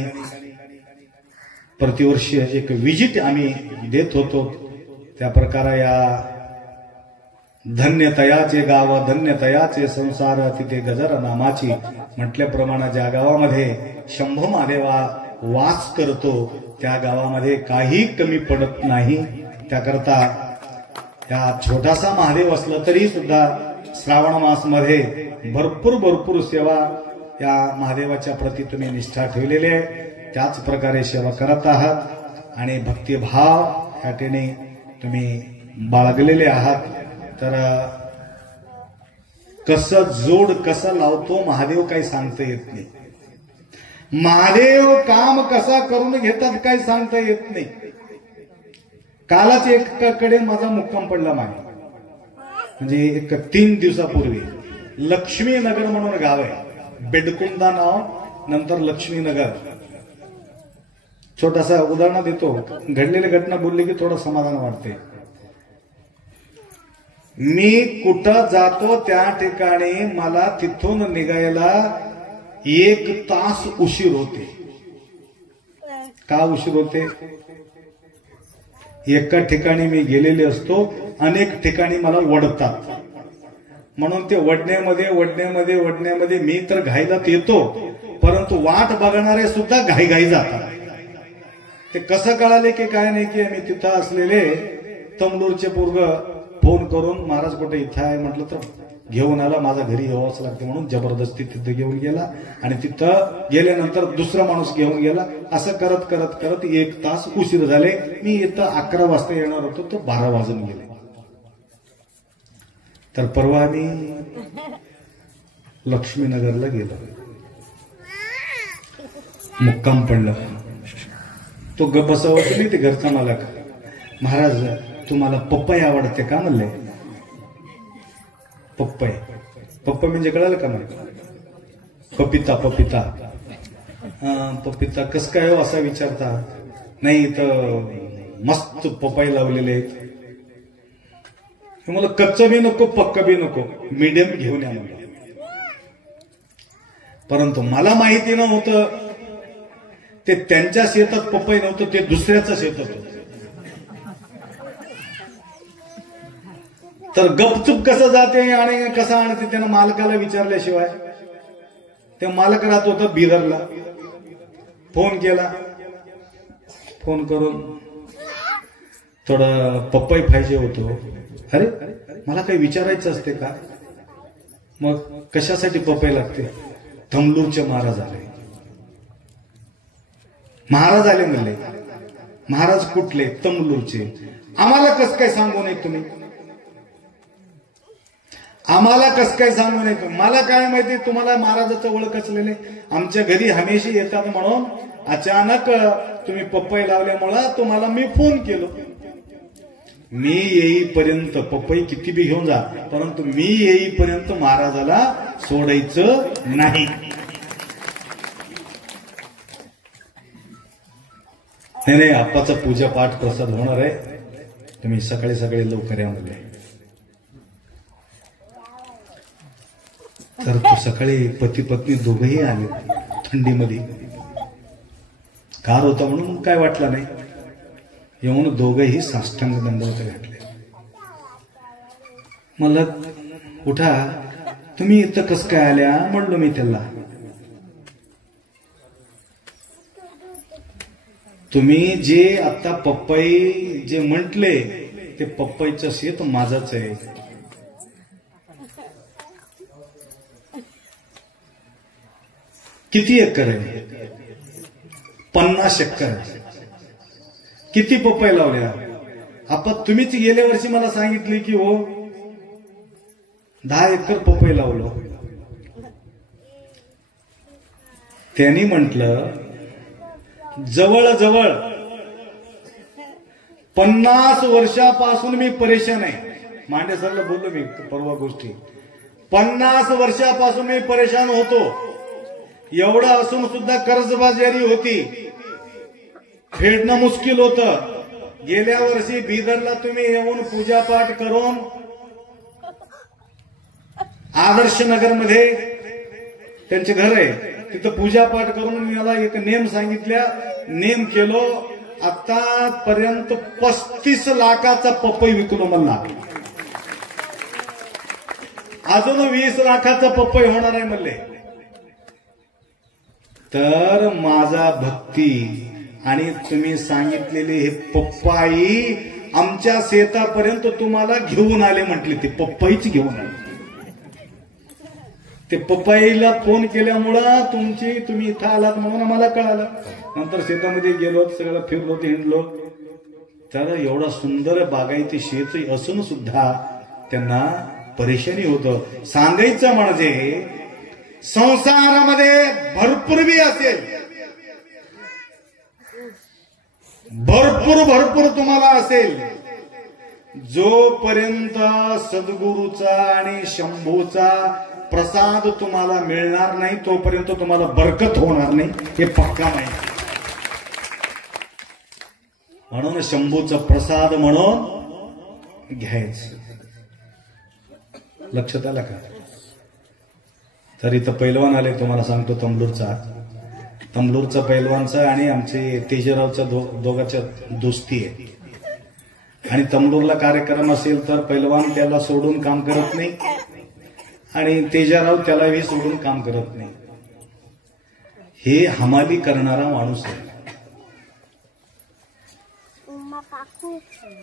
प्रतिवर्षी एक विजिट आम्ही देत होतो. त्या प्रकारे या धन्यतयाचे गाव धन्यतयाचे संसार तिथे गजर नामाची म्हटल्याप्रमाणे ज्या गावामध्ये शंभू महादेवा वास करतो त्या गावामध्ये काही कमी पडत नाही. त्याकरता या छोटासा महादेव असला तरी सुद्धा श्रावण मास मध्ये भरपूर सेवा या महादेवाच्या प्रती तुम्ही निष्ठा ठेवलेली आहे. त्याच प्रकारे सेवा करत आहात आणि भक्तिभाव या ठिकाणी तुम्ही बाळगलेले आहात. तर कसं जोड कसं लावतो महादेव काही सांगता येत नाही. महादेव काम कसा करून घेतात काही सांगता येत नाही. कालच एकाकडे माझा मुक्काम पडला मागे, म्हणजे एक 3 दिवसापूर्वी लक्ष्मीनगर म्हणून गाव आहे, बेडकुंदा नाव, नंतर लक्ष्मीनगर. छोटासा उदाहरण देतो, घडलेली घटना बोलली की थोडं समाधान वाटते. मी कुठं जातो त्या ठिकाणी मला तिथून निघायला 1 तास उशीर होते. का उशीर होते? एका ठिकाणी मी गेलेले असतो, अनेक ठिकाणी मला वडतात. म्हणून ते वडण्यामध्ये मी तर घाईलात येतो, परंतु वाट बघणारे सुद्धा घाई जातात. ते कसं कळाले की काय नाही की मी तिथं असलेले तमलूरचे पोरग फोन करून महाराज कुठे इथं आहे म्हटलं तर घेऊन आला. माझा घरी यावंच लागते म्हणून जबरदस्ती तिथं घेऊन गेला आणि तिथं गेल्यानंतर दुसरा माणूस घेऊन गेला. असं करत करत करत 1 तास उशीर झाले. मी इथं 11 वाजता येणार होतो, तो 12 वाजून गेले. तर परवा आम्ही लक्ष्मीनगरला गेलो, मुक्काम पडलं. तो गप्प बसावा तुम्ही ते घरचा मालक, महाराज तुम्हाला पप्पाई आवडते का म्हणले. पप्पा म्हणजे कळालं का मला? पपिता कस काय हो असा विचारता. नाही तर मस्त पपाई लावलेले आहेत. मला कच्चं बी नको पक्क बी नको, मीडियम घेऊन या मला. परंतु मला माहिती नव्हतं ते त्यांच्या शेतात पपई नव्हतं, ते दुसऱ्याच्या शेतात होतं. तर गपचूप कसं जाते आणि कसं आणते त्यानं मालकाला विचारल्याशिवाय. ते मालक राहत होतं बिदरला. फोन केला, फोन करून थोडं पपई पाहिजे होतो. अरे मला काही विचारायचं असते का? मग कशासाठी पपई लागते? तमलूरचे महाराज आले. महाराज आले म्हणले. महाराज कुठले? तमलूरचे. आम्हाला कस काय सांगू नये तुम्ही? आम्हाला कस काय सांगू नये? मला काय माहिती तुम्हाला महाराजाचं ओळख असलेले. आमच्या घरी हमेशा येतात म्हणून अचानक तुम्ही पपई लावल्यामुळं तुम्हाला मी फोन केलो. मी येईपर्यंत पपई किती बी घेऊन जा, परंतु मी येईपर्यंत महाराजाला सोडायचं नाही. नाही आप्पाचा पूजा पाठ प्रसाद होणार आहे, तुम्ही सकाळी सकाळी लवकर या म्हणले. तर तो सकाळी पती पत्नी दोघंही आले. थंडीमध्ये कार होता म्हणून काय वाटलं नाही. येऊन दोघंही साष्टांग दंडवत घातले. मला उठा, तुम्ही इथं कस काय आल्या म्हणलो मी त्याला. तुम्ही जे आता पप्पाई जे म्हटले ते पप्पाईचं शेत माझंच आहे. किती एकर आहे? 50 एकर आहे. किती पपई लावल्या? आपण तुम्हीच गेल्या वर्षी मला सांगितले की हो 10 एकर पपई लावलो. त्यांनी म्हटलं जवळजवळ 50 वर्षापासून मी परेशान आहे. मांडे सरला बोललो मी परवा गोष्टी. 50 वर्षापासून मी परेशान होतो. एवढं असून सुद्धा कर्जबाजारी होती, फेडणं मुश्किल होतं. गेल्या वर्षी बिदरला तुम्ही येऊन पूजापाठ करून आदर्श नगर मध्ये त्यांचे घर आहे तिथं पूजापाठ करून मला एक नेम सांगितल्या, नेम केलो. आतापर्यंत 35 लाखाचा पपई विकलो मला. अजून 20 लाखाचा पपई होणार आहे म्हणले. तर माझा भक्ती आणि तुम्ही सांगितलेले हे पप्पाई आमच्या शेतापर्यंत तुम्हाला घेऊन आले म्हटले. ते पप्पाईच घेऊन आले. ते पप्पाईला फोन केल्यामुळं तुम्ही इथं आलात म्हणून आम्हाला कळालं. नंतर शेतामध्ये गेलो, सगळं फिरलो, हिंडलो. तर एवढा सुंदर बागायती शेत असून सुद्धा त्यांना परेशानी होतं. सांगायचं म्हणजे संसारामध्ये भरपूर बी असेल, भरपूर तुम्हाला असेल, जोपर्यंत सद्गुरूचा आणि शंभूचा प्रसाद तुम्हाला मिळणार नाही तोपर्यंत तुम्हाला बरकत होणार नाही, हे पक्का नाही. म्हणून शंभूचा प्रसाद म्हणून घ्यायचं. लक्षात आलं का? तर इथं पैलवान आले, तुम्हाला सांगतो तंबलूरचा पैलवानचा आणि आमचे तेजरावचा दोघांच्या दोस्ती आहे. आणि तंबलूरला कार्यक्रम असेल तर पैलवान त्याला सोडून काम करत नाही आणि तेजाराव त्यालाही सोडून काम करत नाही. हे हमाली करणारा माणूस आहे.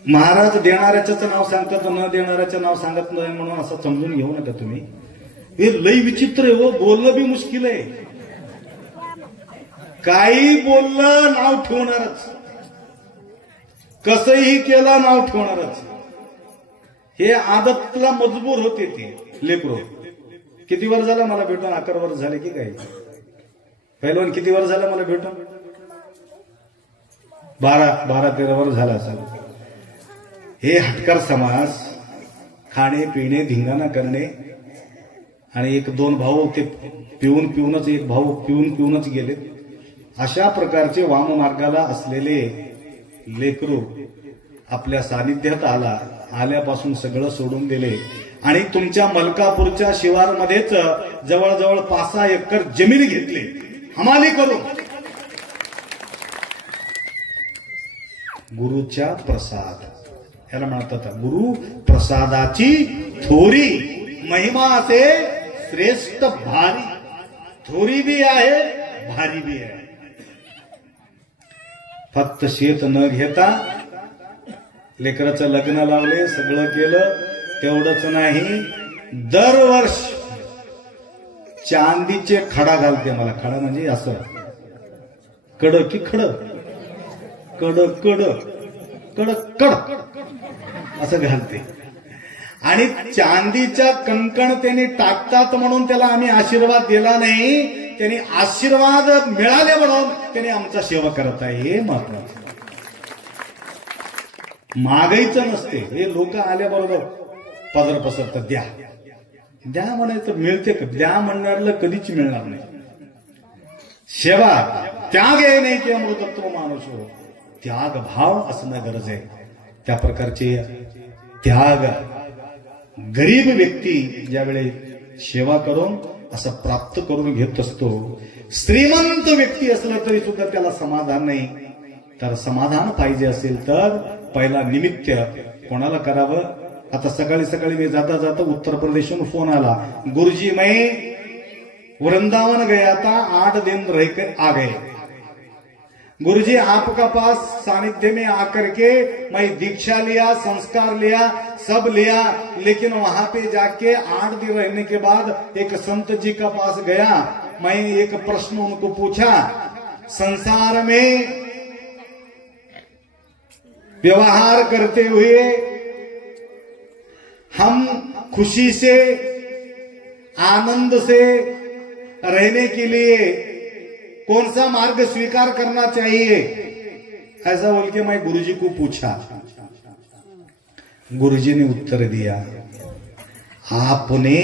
महाराज देणाऱ्याचं नाव सांगतात, न देणाऱ्याचं नाव सांगत नाही म्हणून असं समजून घेऊ नका तुम्ही. हे लय विचित्र आहे हो, बोलणं बी मुश्किल आहे. काही बोललं नाव ठेवणारच, कसंही केलं नाव ठेवणारच. हे आदतला मजबूर होते ते लेकरो. किती वर झाला मला भेटून? 11 वर्ष झाले की काही. पहिलवान किती वर झाला मला भेटून? 12-13 वर्ष झाला असेल. हे हटकर समाज, खाणे पिणे धिंगाणा करणे आणि 1-2 भाऊ ते पिऊनच, एक भाऊ पिऊनच गेले. अशा प्रकारचे वाममार्गाला असलेले लेकरू आपल्या सानिध्यात आल्यापासून सगळं सोडून दिले आणि तुमच्या मलकापूरच्या शिवारमध्येच जवळजवळ 5-6 एकर जमीन घेतली हमाली करून. गुरुच्या प्रसाद याला म्हणतात. गुरु प्रसादाची थोरी महिमा असे श्रेष्ठ भारी. थोरी बी आहे, भारी बी आहे. फक्त शेत न घेता लेकराचं लग्न लावले, सगळं केलं. तेवढंच नाही, दरवर्ष चांदीचे खडा घालते मला. खडा म्हणजे असं कड की खड, कड कड कड कड असं घालते. आणि चांदीच्या कणकण त्यांनी टाकतात म्हणून त्याला आम्ही आशीर्वाद दिला नाही, त्यांनी आशीर्वाद मिळाले म्हणून त्यांनी आमचा सेवा करत आहे. हे महत्वाचं. मागायचं नसते. हे लोक आल्याबरोबर पदर पसरतात, द्या द्या म्हणायचं. मिळते का? द्या म्हणणारला कधीच मिळणार नाही. सेवा त्याग आहे नाही की अमृतत्व माणूस हो. त्याग भाव असणं गरज आहे. त्या प्रकारचे त्याग गरीब व्यक्ती ज्यावेळी सेवा करून असं प्राप्त करून घेत असतो. श्रीमंत व्यक्ती असला तरी सुद्धा त्याला समाधान नाही. तर समाधान पाहिजे असेल तर पहिला निमित्त कोणाला करावं? आता सकाळी सकाळी मैं जाता जाता उत्तर प्रदेश में फोन आला, गुरुजी मैं वृंदावन गया था, 8 दिन रह कर आ गए। गुरुजी आपका पास सानिध्य में आकर के मैं दीक्षा लिया, संस्कार लिया, सब लिया, लेकिन वहां पे जाके 8 दिन रहने के बाद एक संत जी का पास गया। मैं एक प्रश्न उनको पूछा, संसार में व्यवहार करते हुए हम खुशी से, आनंद से रहने के लिए कौन सा मार्ग स्वीकार करना चाहिए, ऐसा बोल के मैं गुरुजी को पूछा। गुरुजी ने उत्तर दिया, आपने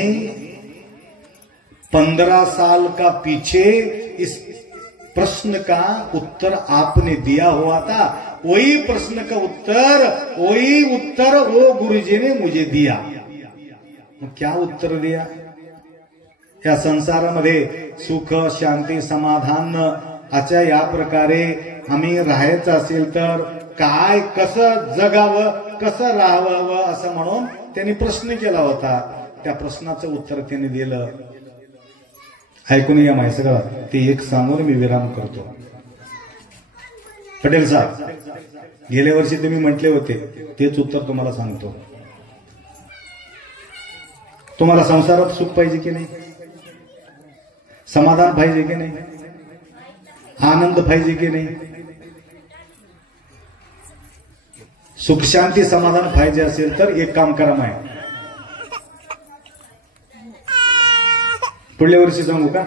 15 साल का पीछे इस प्रश्न का उत्तर आपने दिया हुआ था, वही प्रश्न का उत्तर, वही उत्तर वो गुरुजी ने मुझे दिया। क्या उत्तर दिया? या संसारामध्ये सुख, शांती, समाधान अशा या प्रकारे आम्ही राहायचं असेल तर काय, कसं जगावं, कसं राहावं असं म्हणून त्यांनी प्रश्न केला होता। त्या प्रश्नाचं उत्तर त्यांनी दिलं। ऐकून या माहिती सगळं ते एक सांगून मी विराम करतो। पटेल साहेब, गेल्या वर्षी तुम्ही म्हटले होते तेच उत्तर तुम्हाला सांगतो। तुम्हाला संसारात सुख पाहिजे की नाही, समाधान पाहिजे की नाही, आनंद पाहिजे की नाही? सुख शांती समाधान पाहिजे असेल तर एक काम करा, माय पुढल्या वर्षी सांगू का?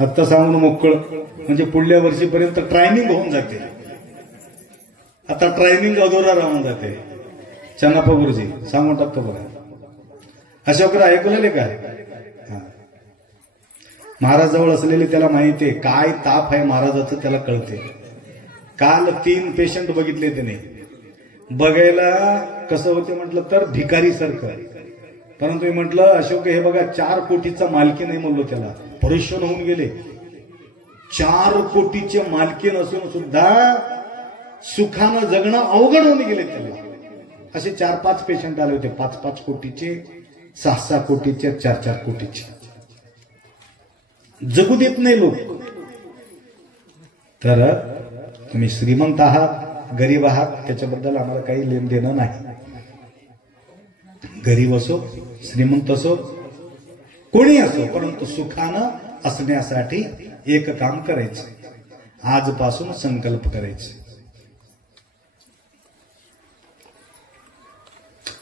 आता सांगून मोकळ, म्हणजे पुढल्या वर्षीपर्यंत ट्रेनिंग होऊन जाते। आता ट्रेनिंग अधुरा राहून जाते। चन्नाप्पा गुरुजी सांगून टाकतो बघा। अशोकराव ऐकलेले काय? महाराज जवळ असलेले त्याला माहिती आहे काय ताप आहे महाराजाचं, त्याला कळते। काल 3 पेशंट बघितले त्याने, बघायला कसं होते म्हटलं तर भिकारी सारखं, परंतु मी म्हटलं अशोक हे बघा 4 कोटीचा मालकीन आहे म्हणलो, त्याला परेशान होऊन गेले। 4 कोटीचे मालकीन असून सुद्धा सुखानं जगणं अवघड होऊन गेले त्याला। असे 4-5 पेशंट आले होते, 5-5 कोटीचे, 6-6 कोटीचे, 4-4 कोटीचे। जगू देत नाही लोक। तर तुम्ही श्रीमंत आहात, गरीब आहात, त्याच्याबद्दल आम्हाला काही लेन देणं नाही। गरीब असो, श्रीमंत असो, कोणी असो, परंतु सुखानं असण्यासाठी एक काम करायचं, आजपासून संकल्प करायचे।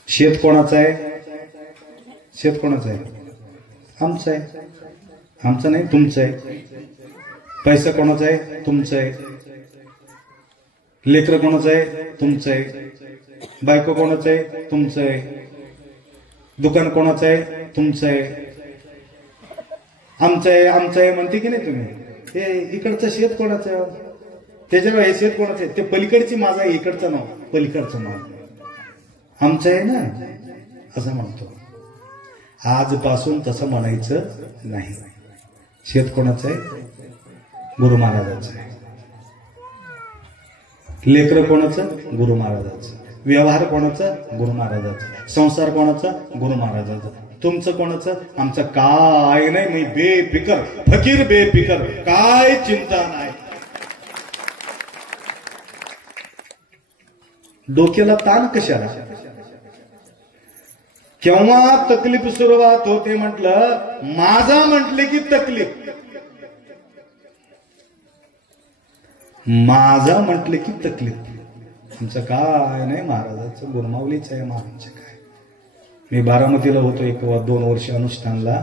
शेत कोणाचं आहे? शेत कोणाचं आहे? आमचं आहे। आमचं नाही, तुमचं आहे। पैसा कोणाचा आहे? तुमचं आहे। लेकरं कोणाचं आहे? तुमचं आहे। बायको कोणाचं आहे? तुमचं आहे। दुकान कोणाचं आहे? तुमचं आहे। आमचं आहे, आमचं आहे म्हणते की नाही तुम्ही? हे इकडचं शेत कोणाचं आहे? त्याच्यावर हे शेत कोणाचं आहे? ते पलीकडची माझं आहे, इकडचं नाव पलीकडचं माझं, आमचं आहे ना, असं म्हणतो। आजपासून तसं म्हणायचं नाही। शेत कोणाचं आहे? गुरु महाराजांचं आहे। लेकरं कोणाचं? गुरु महाराजांचं। व्यवहार कोणाचा? गुरु महाराजांचा। संसार कोणाचा? गुरु महाराजांचा। तुमचं कोणाचं? आमचं काय नाही, मी बेफिकर फकीर, बेफिकर, काय चिंता नाही। डोक्याला ताण कशाला? केव्हा तकलीफ सुरुवात होते म्हटलं, माझा म्हटले की तकलीफ, माझा म्हटले की तकलीफ। आमचं काय नाही, महाराजांचं गुरमावलीच आहे। महाराजांचं काय, मी बारामतीला होतो 1-2 वर्ष अनुष्ठानला।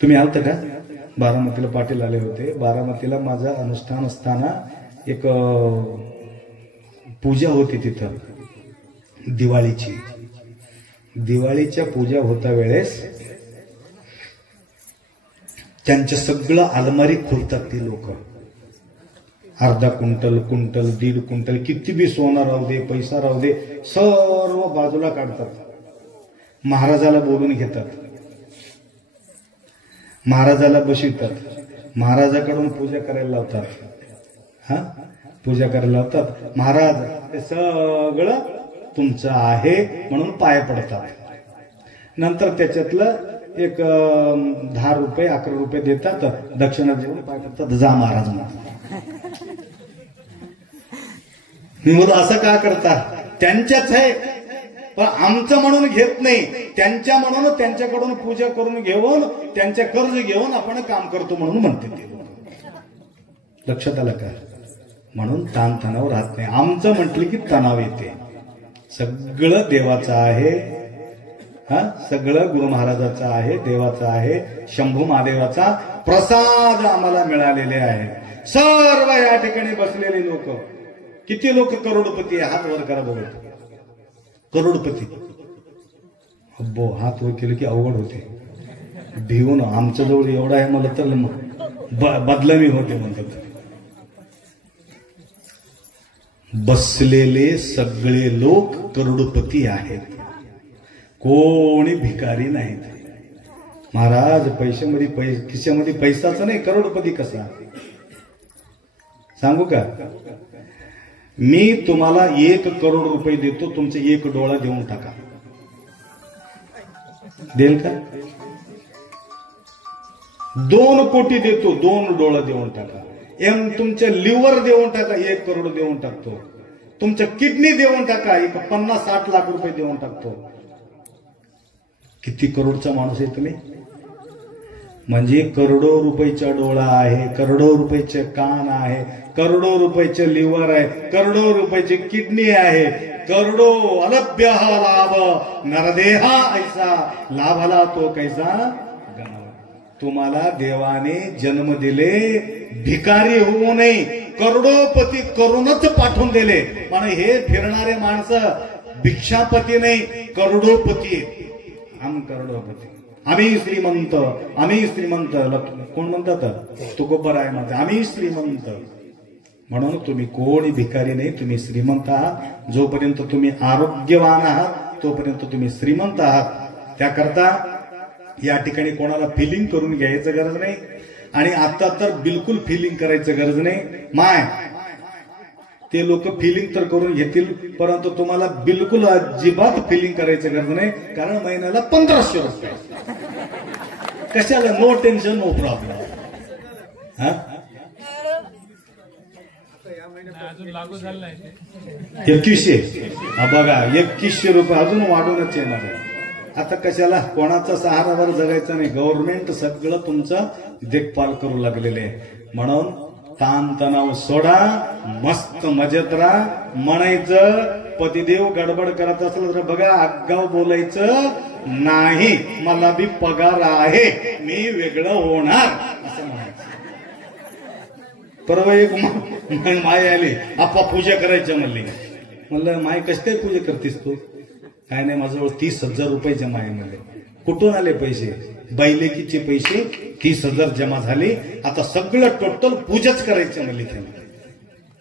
तुम्ही आलत का? बारामतीला पाटील आले होते। बारामतीला माझं अनुष्ठान असताना एक पूजा होती तिथं, दिवाळीची। दिवाळीच्या पूजा होता वेळेस त्यांचं सगळं अलमारी खोलतात ती लोक। अर्धा क्विंटल, 1.5 क्विंटल, किती बी सोनं राहू दे, पैसा राहू दे, सर्व बाजूला काढतात। महाराजाला बोलून घेतात, महाराजाला बसवितात, महाराजाकडून पूजा करायला लावतात। हा, पूजा करायला होतात. महाराज ते सगळं तुमचं आहे म्हणून पाय पडतात. नंतर त्याच्यातलं एक 10 रुपये 11 रुपये देतात, दक्षिणा देऊन पाय पडतात. जा महाराज म्हणतात. मी बोलतो असं का करता? त्यांच्याच आहे पण आमचं म्हणून घेत नाही, त्यांच्या म्हणून त्यांच्याकडून पूजा करून घेऊन त्यांचे कर्ज घेऊन आपण काम करतो म्हणून म्हणते ते. लक्षात आलं का? म्हणून ताणतणाव राहत नाही. आमचं म्हटलं की तणाव येते. सगळं देवाचं आहे, सगळं गुरु महाराजाचं आहे, देवाचं आहे, शंभू महादेवाचा प्रसाद आम्हाला मिळालेले आहे. सर्व या ठिकाणी बसलेले लोक, किती लोक करोडपती आहे? हात वर करा बघत. करोडपती अब्बो, हात वर केलं की अवघड होते. भिवून आमच्या जवळ एवढा आहे मला तर बदलामी होते म्हणतात. बसलेले सगळे लोक करोडपती आहेत, कोणी भिकारी नाहीत. महाराज पैशामध्ये खिशामध्ये पैसाच नाही, करोडपती कसा सांगू का? मी तुम्हाला 1 करोड रुपये देतो, तुमचे 1 डोळा देऊन टाका. देल का? 2 कोटी देतो, 2 डोळा देऊन टाका. तुमच्या लिव्हर देऊन टाका, 1 करोड देऊन टाकतो. तुमच्या किडनी देऊन टाका, 50-60 लाख रुपये देऊन टाकतो. किती करोडचा माणूस आहे तुम्ही? म्हणजे करोडो रुपयाचा डोळा आहे, करोडो रुपयाचे कान आहे, करोडो रुपयाचे लिव्हर आहे, करोडो रुपयाची किडनी आहे, करोडो अलभ्य लाभ नरदेहा ऐसा लाभला तो कैसा गणावा. तुम्हाला देवाने जन्म दिले भिकारी होऊ नये, करोडोपती करूनच पाठवून दिले. पण हे फिरणारे माणसं भिक्षापती नाही, करोडोपती. आम करोडोपती, आम्ही श्रीमंत, आम्ही श्रीमंत. कोण म्हणतात? तुकोबर आहे म्हणतात आम्ही श्रीमंत. म्हणून तुम्ही कोणी भिकारी नाही, तुम्ही श्रीमंत आहात. जोपर्यंत तुम्ही आरोग्यवान आहात तोपर्यंत तुम्ही श्रीमंत आहात. त्याकरता या ठिकाणी कोणाला फिलिंग करून घ्यायचं गरज नाही, आणि आता तर बिलकुल फिलिंग करायचं गरज नाही. माय ते लोक फिलिंग तर करून घेतील, परंतु तुम्हाला बिलकुल अजिबात फिलिंग करायचं गरज नाही. कारण महिन्याला 1500 रुपये कशाला? No tension, no problem. अजून लागू झालं नाही. 2100 बघा, 2100 रुपये अजून वाढूनच येणार आहे. आता कशाला कोणाचा सहारावर जगायचं नाही. गव्हर्नमेंट सगळं तुमचं देखभाल करू लागलेले आहे. म्हणून ताणतणाव सोडा, मस्त मजेत राहा. म्हणायचं पतिदेव गडबड करत असलं तर बघा, आगाव बोलायचं नाही. मला बी पगार आहे, मी वेगळं होणार असं म्हणायचं. परवा एक माय आली, आप्पा पूजा करायच्या म्हणली. म्हणलं माय कशी काय पूजा करतीस तू? काय नाही, माझ्याजवळ 30,000 रुपये जमा आहे म्हणले. कुठून आले पैसे? बैलेकीचे पैसे 30,000 जमा झाले. आता सगळं टोटल पूजाच करायचं म्हणले त्यांना.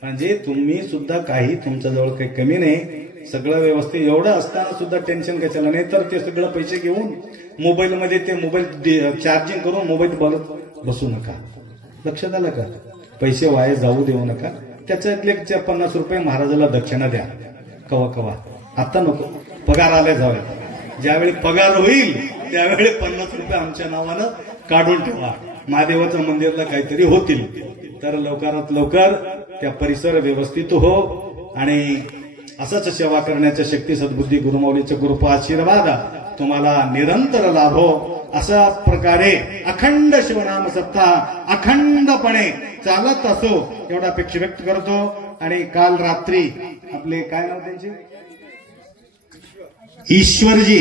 म्हणजे तुम्ही सुद्धा काही, तुमच्याजवळ काही कमी नाही, सगळं व्यवस्थित. एवढं असताना सुद्धा टेन्शन कशाला? नाही तर ते सगळं पैसे घेऊन मोबाईलमध्ये ते मोबाईल चार्जिंग करून मोबाईल बघत बसू नका. लक्षात आलं का? पैसे वाया जाऊ देऊ नका. त्याच्यातले 50 रुपये महाराजाला दक्षिणा द्या कवा कवा. आता नको, पगार आले जावे. ज्यावेळी पगार होईल त्यावेळी 50 रुपये आमच्या नावानं काढून ठेवा. महादेवाच्या मंदिराला काहीतरी होतील तर लवकरात लवकर त्या परिसर व्यवस्थित हो. आणि असंच सेवा करण्याच्या शक्ती सद्बुद्धी गुरुमाऊलीचे कृपा आशीर्वाद तुम्हाला निरंतर लाभो. अशा प्रकारे अखंड शिवनाम सत्ता अखंडपणे चालत असो एवढा अपेक्षा व्यक्त करतो. आणि काल रात्री आपले काय नाव त्यांचे? ईश्वरजी,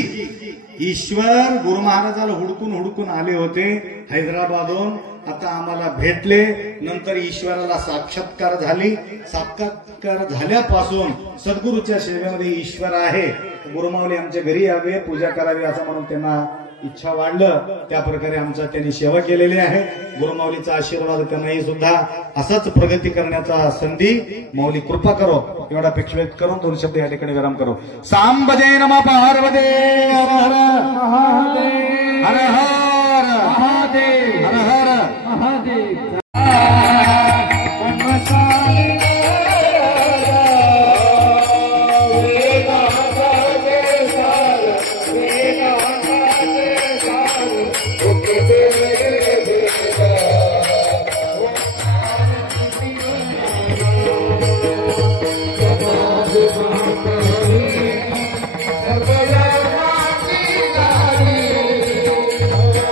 ईश्वर गुरु महाराजाला हुडकून हुडकून आले होते हैदराबादहून. आता आम्हाला भेटले. नंतर ईश्वराला साक्षात्कार झाली. साक्षात्कार झाल्यापासून सद्गुरूच्या सेवेमध्ये ईश्वर आहे. गुरुमाऊली आमच्या घरी यावे, पूजा करावी असं म्हणून त्यांना इच्छा वाढलं. त्या प्रकारे आमचा त्यांनी सेवा केलेली आहे. गुरुमाऊलीचा आशीर्वाद त्यांनाही सुद्धा असाच प्रगती करण्याचा संधी माऊली कृपा करो एवढा अपेक्षा व्यक्त करून 2 शब्द या ठिकाणी विराम करो. सांब जय नमः पार्वती हर हर महादेव हर हर महादेव हर हर महादेव.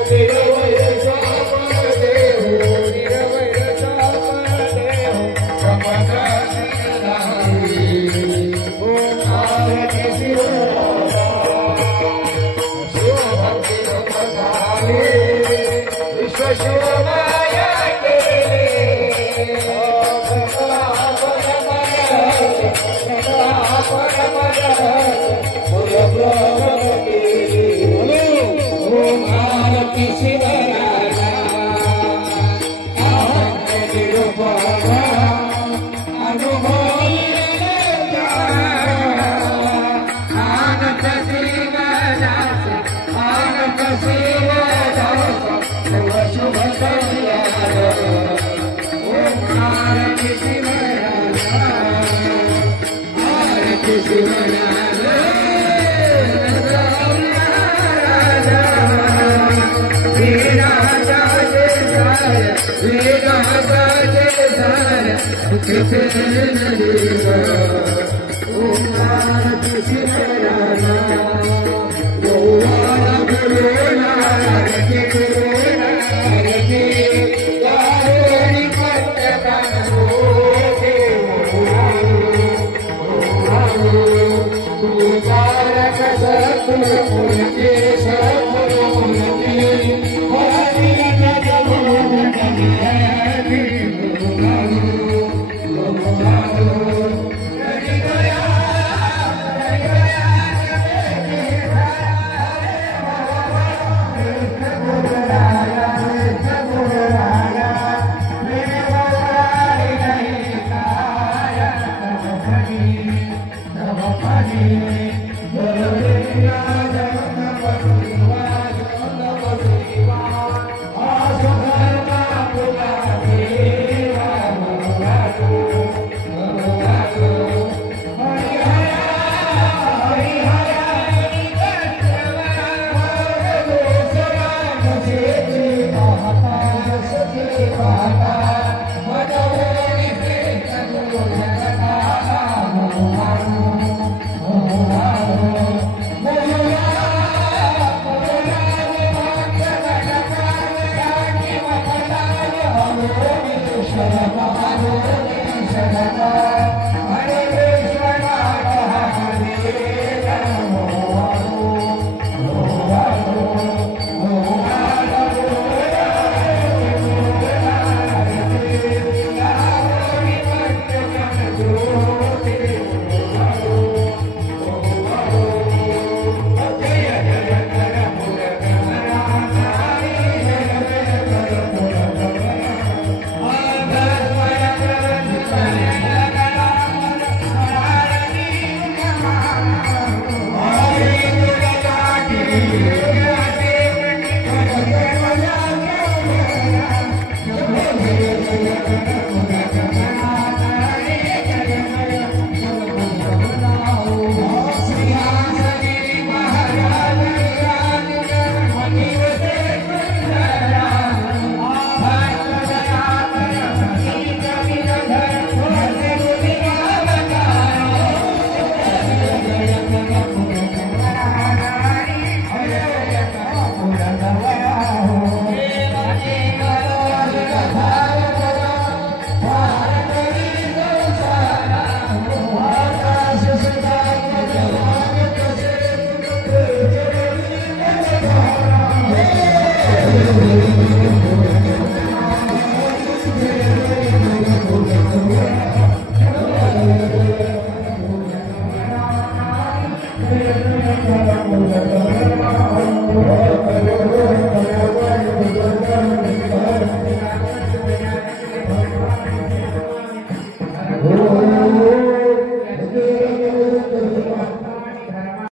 Thank you.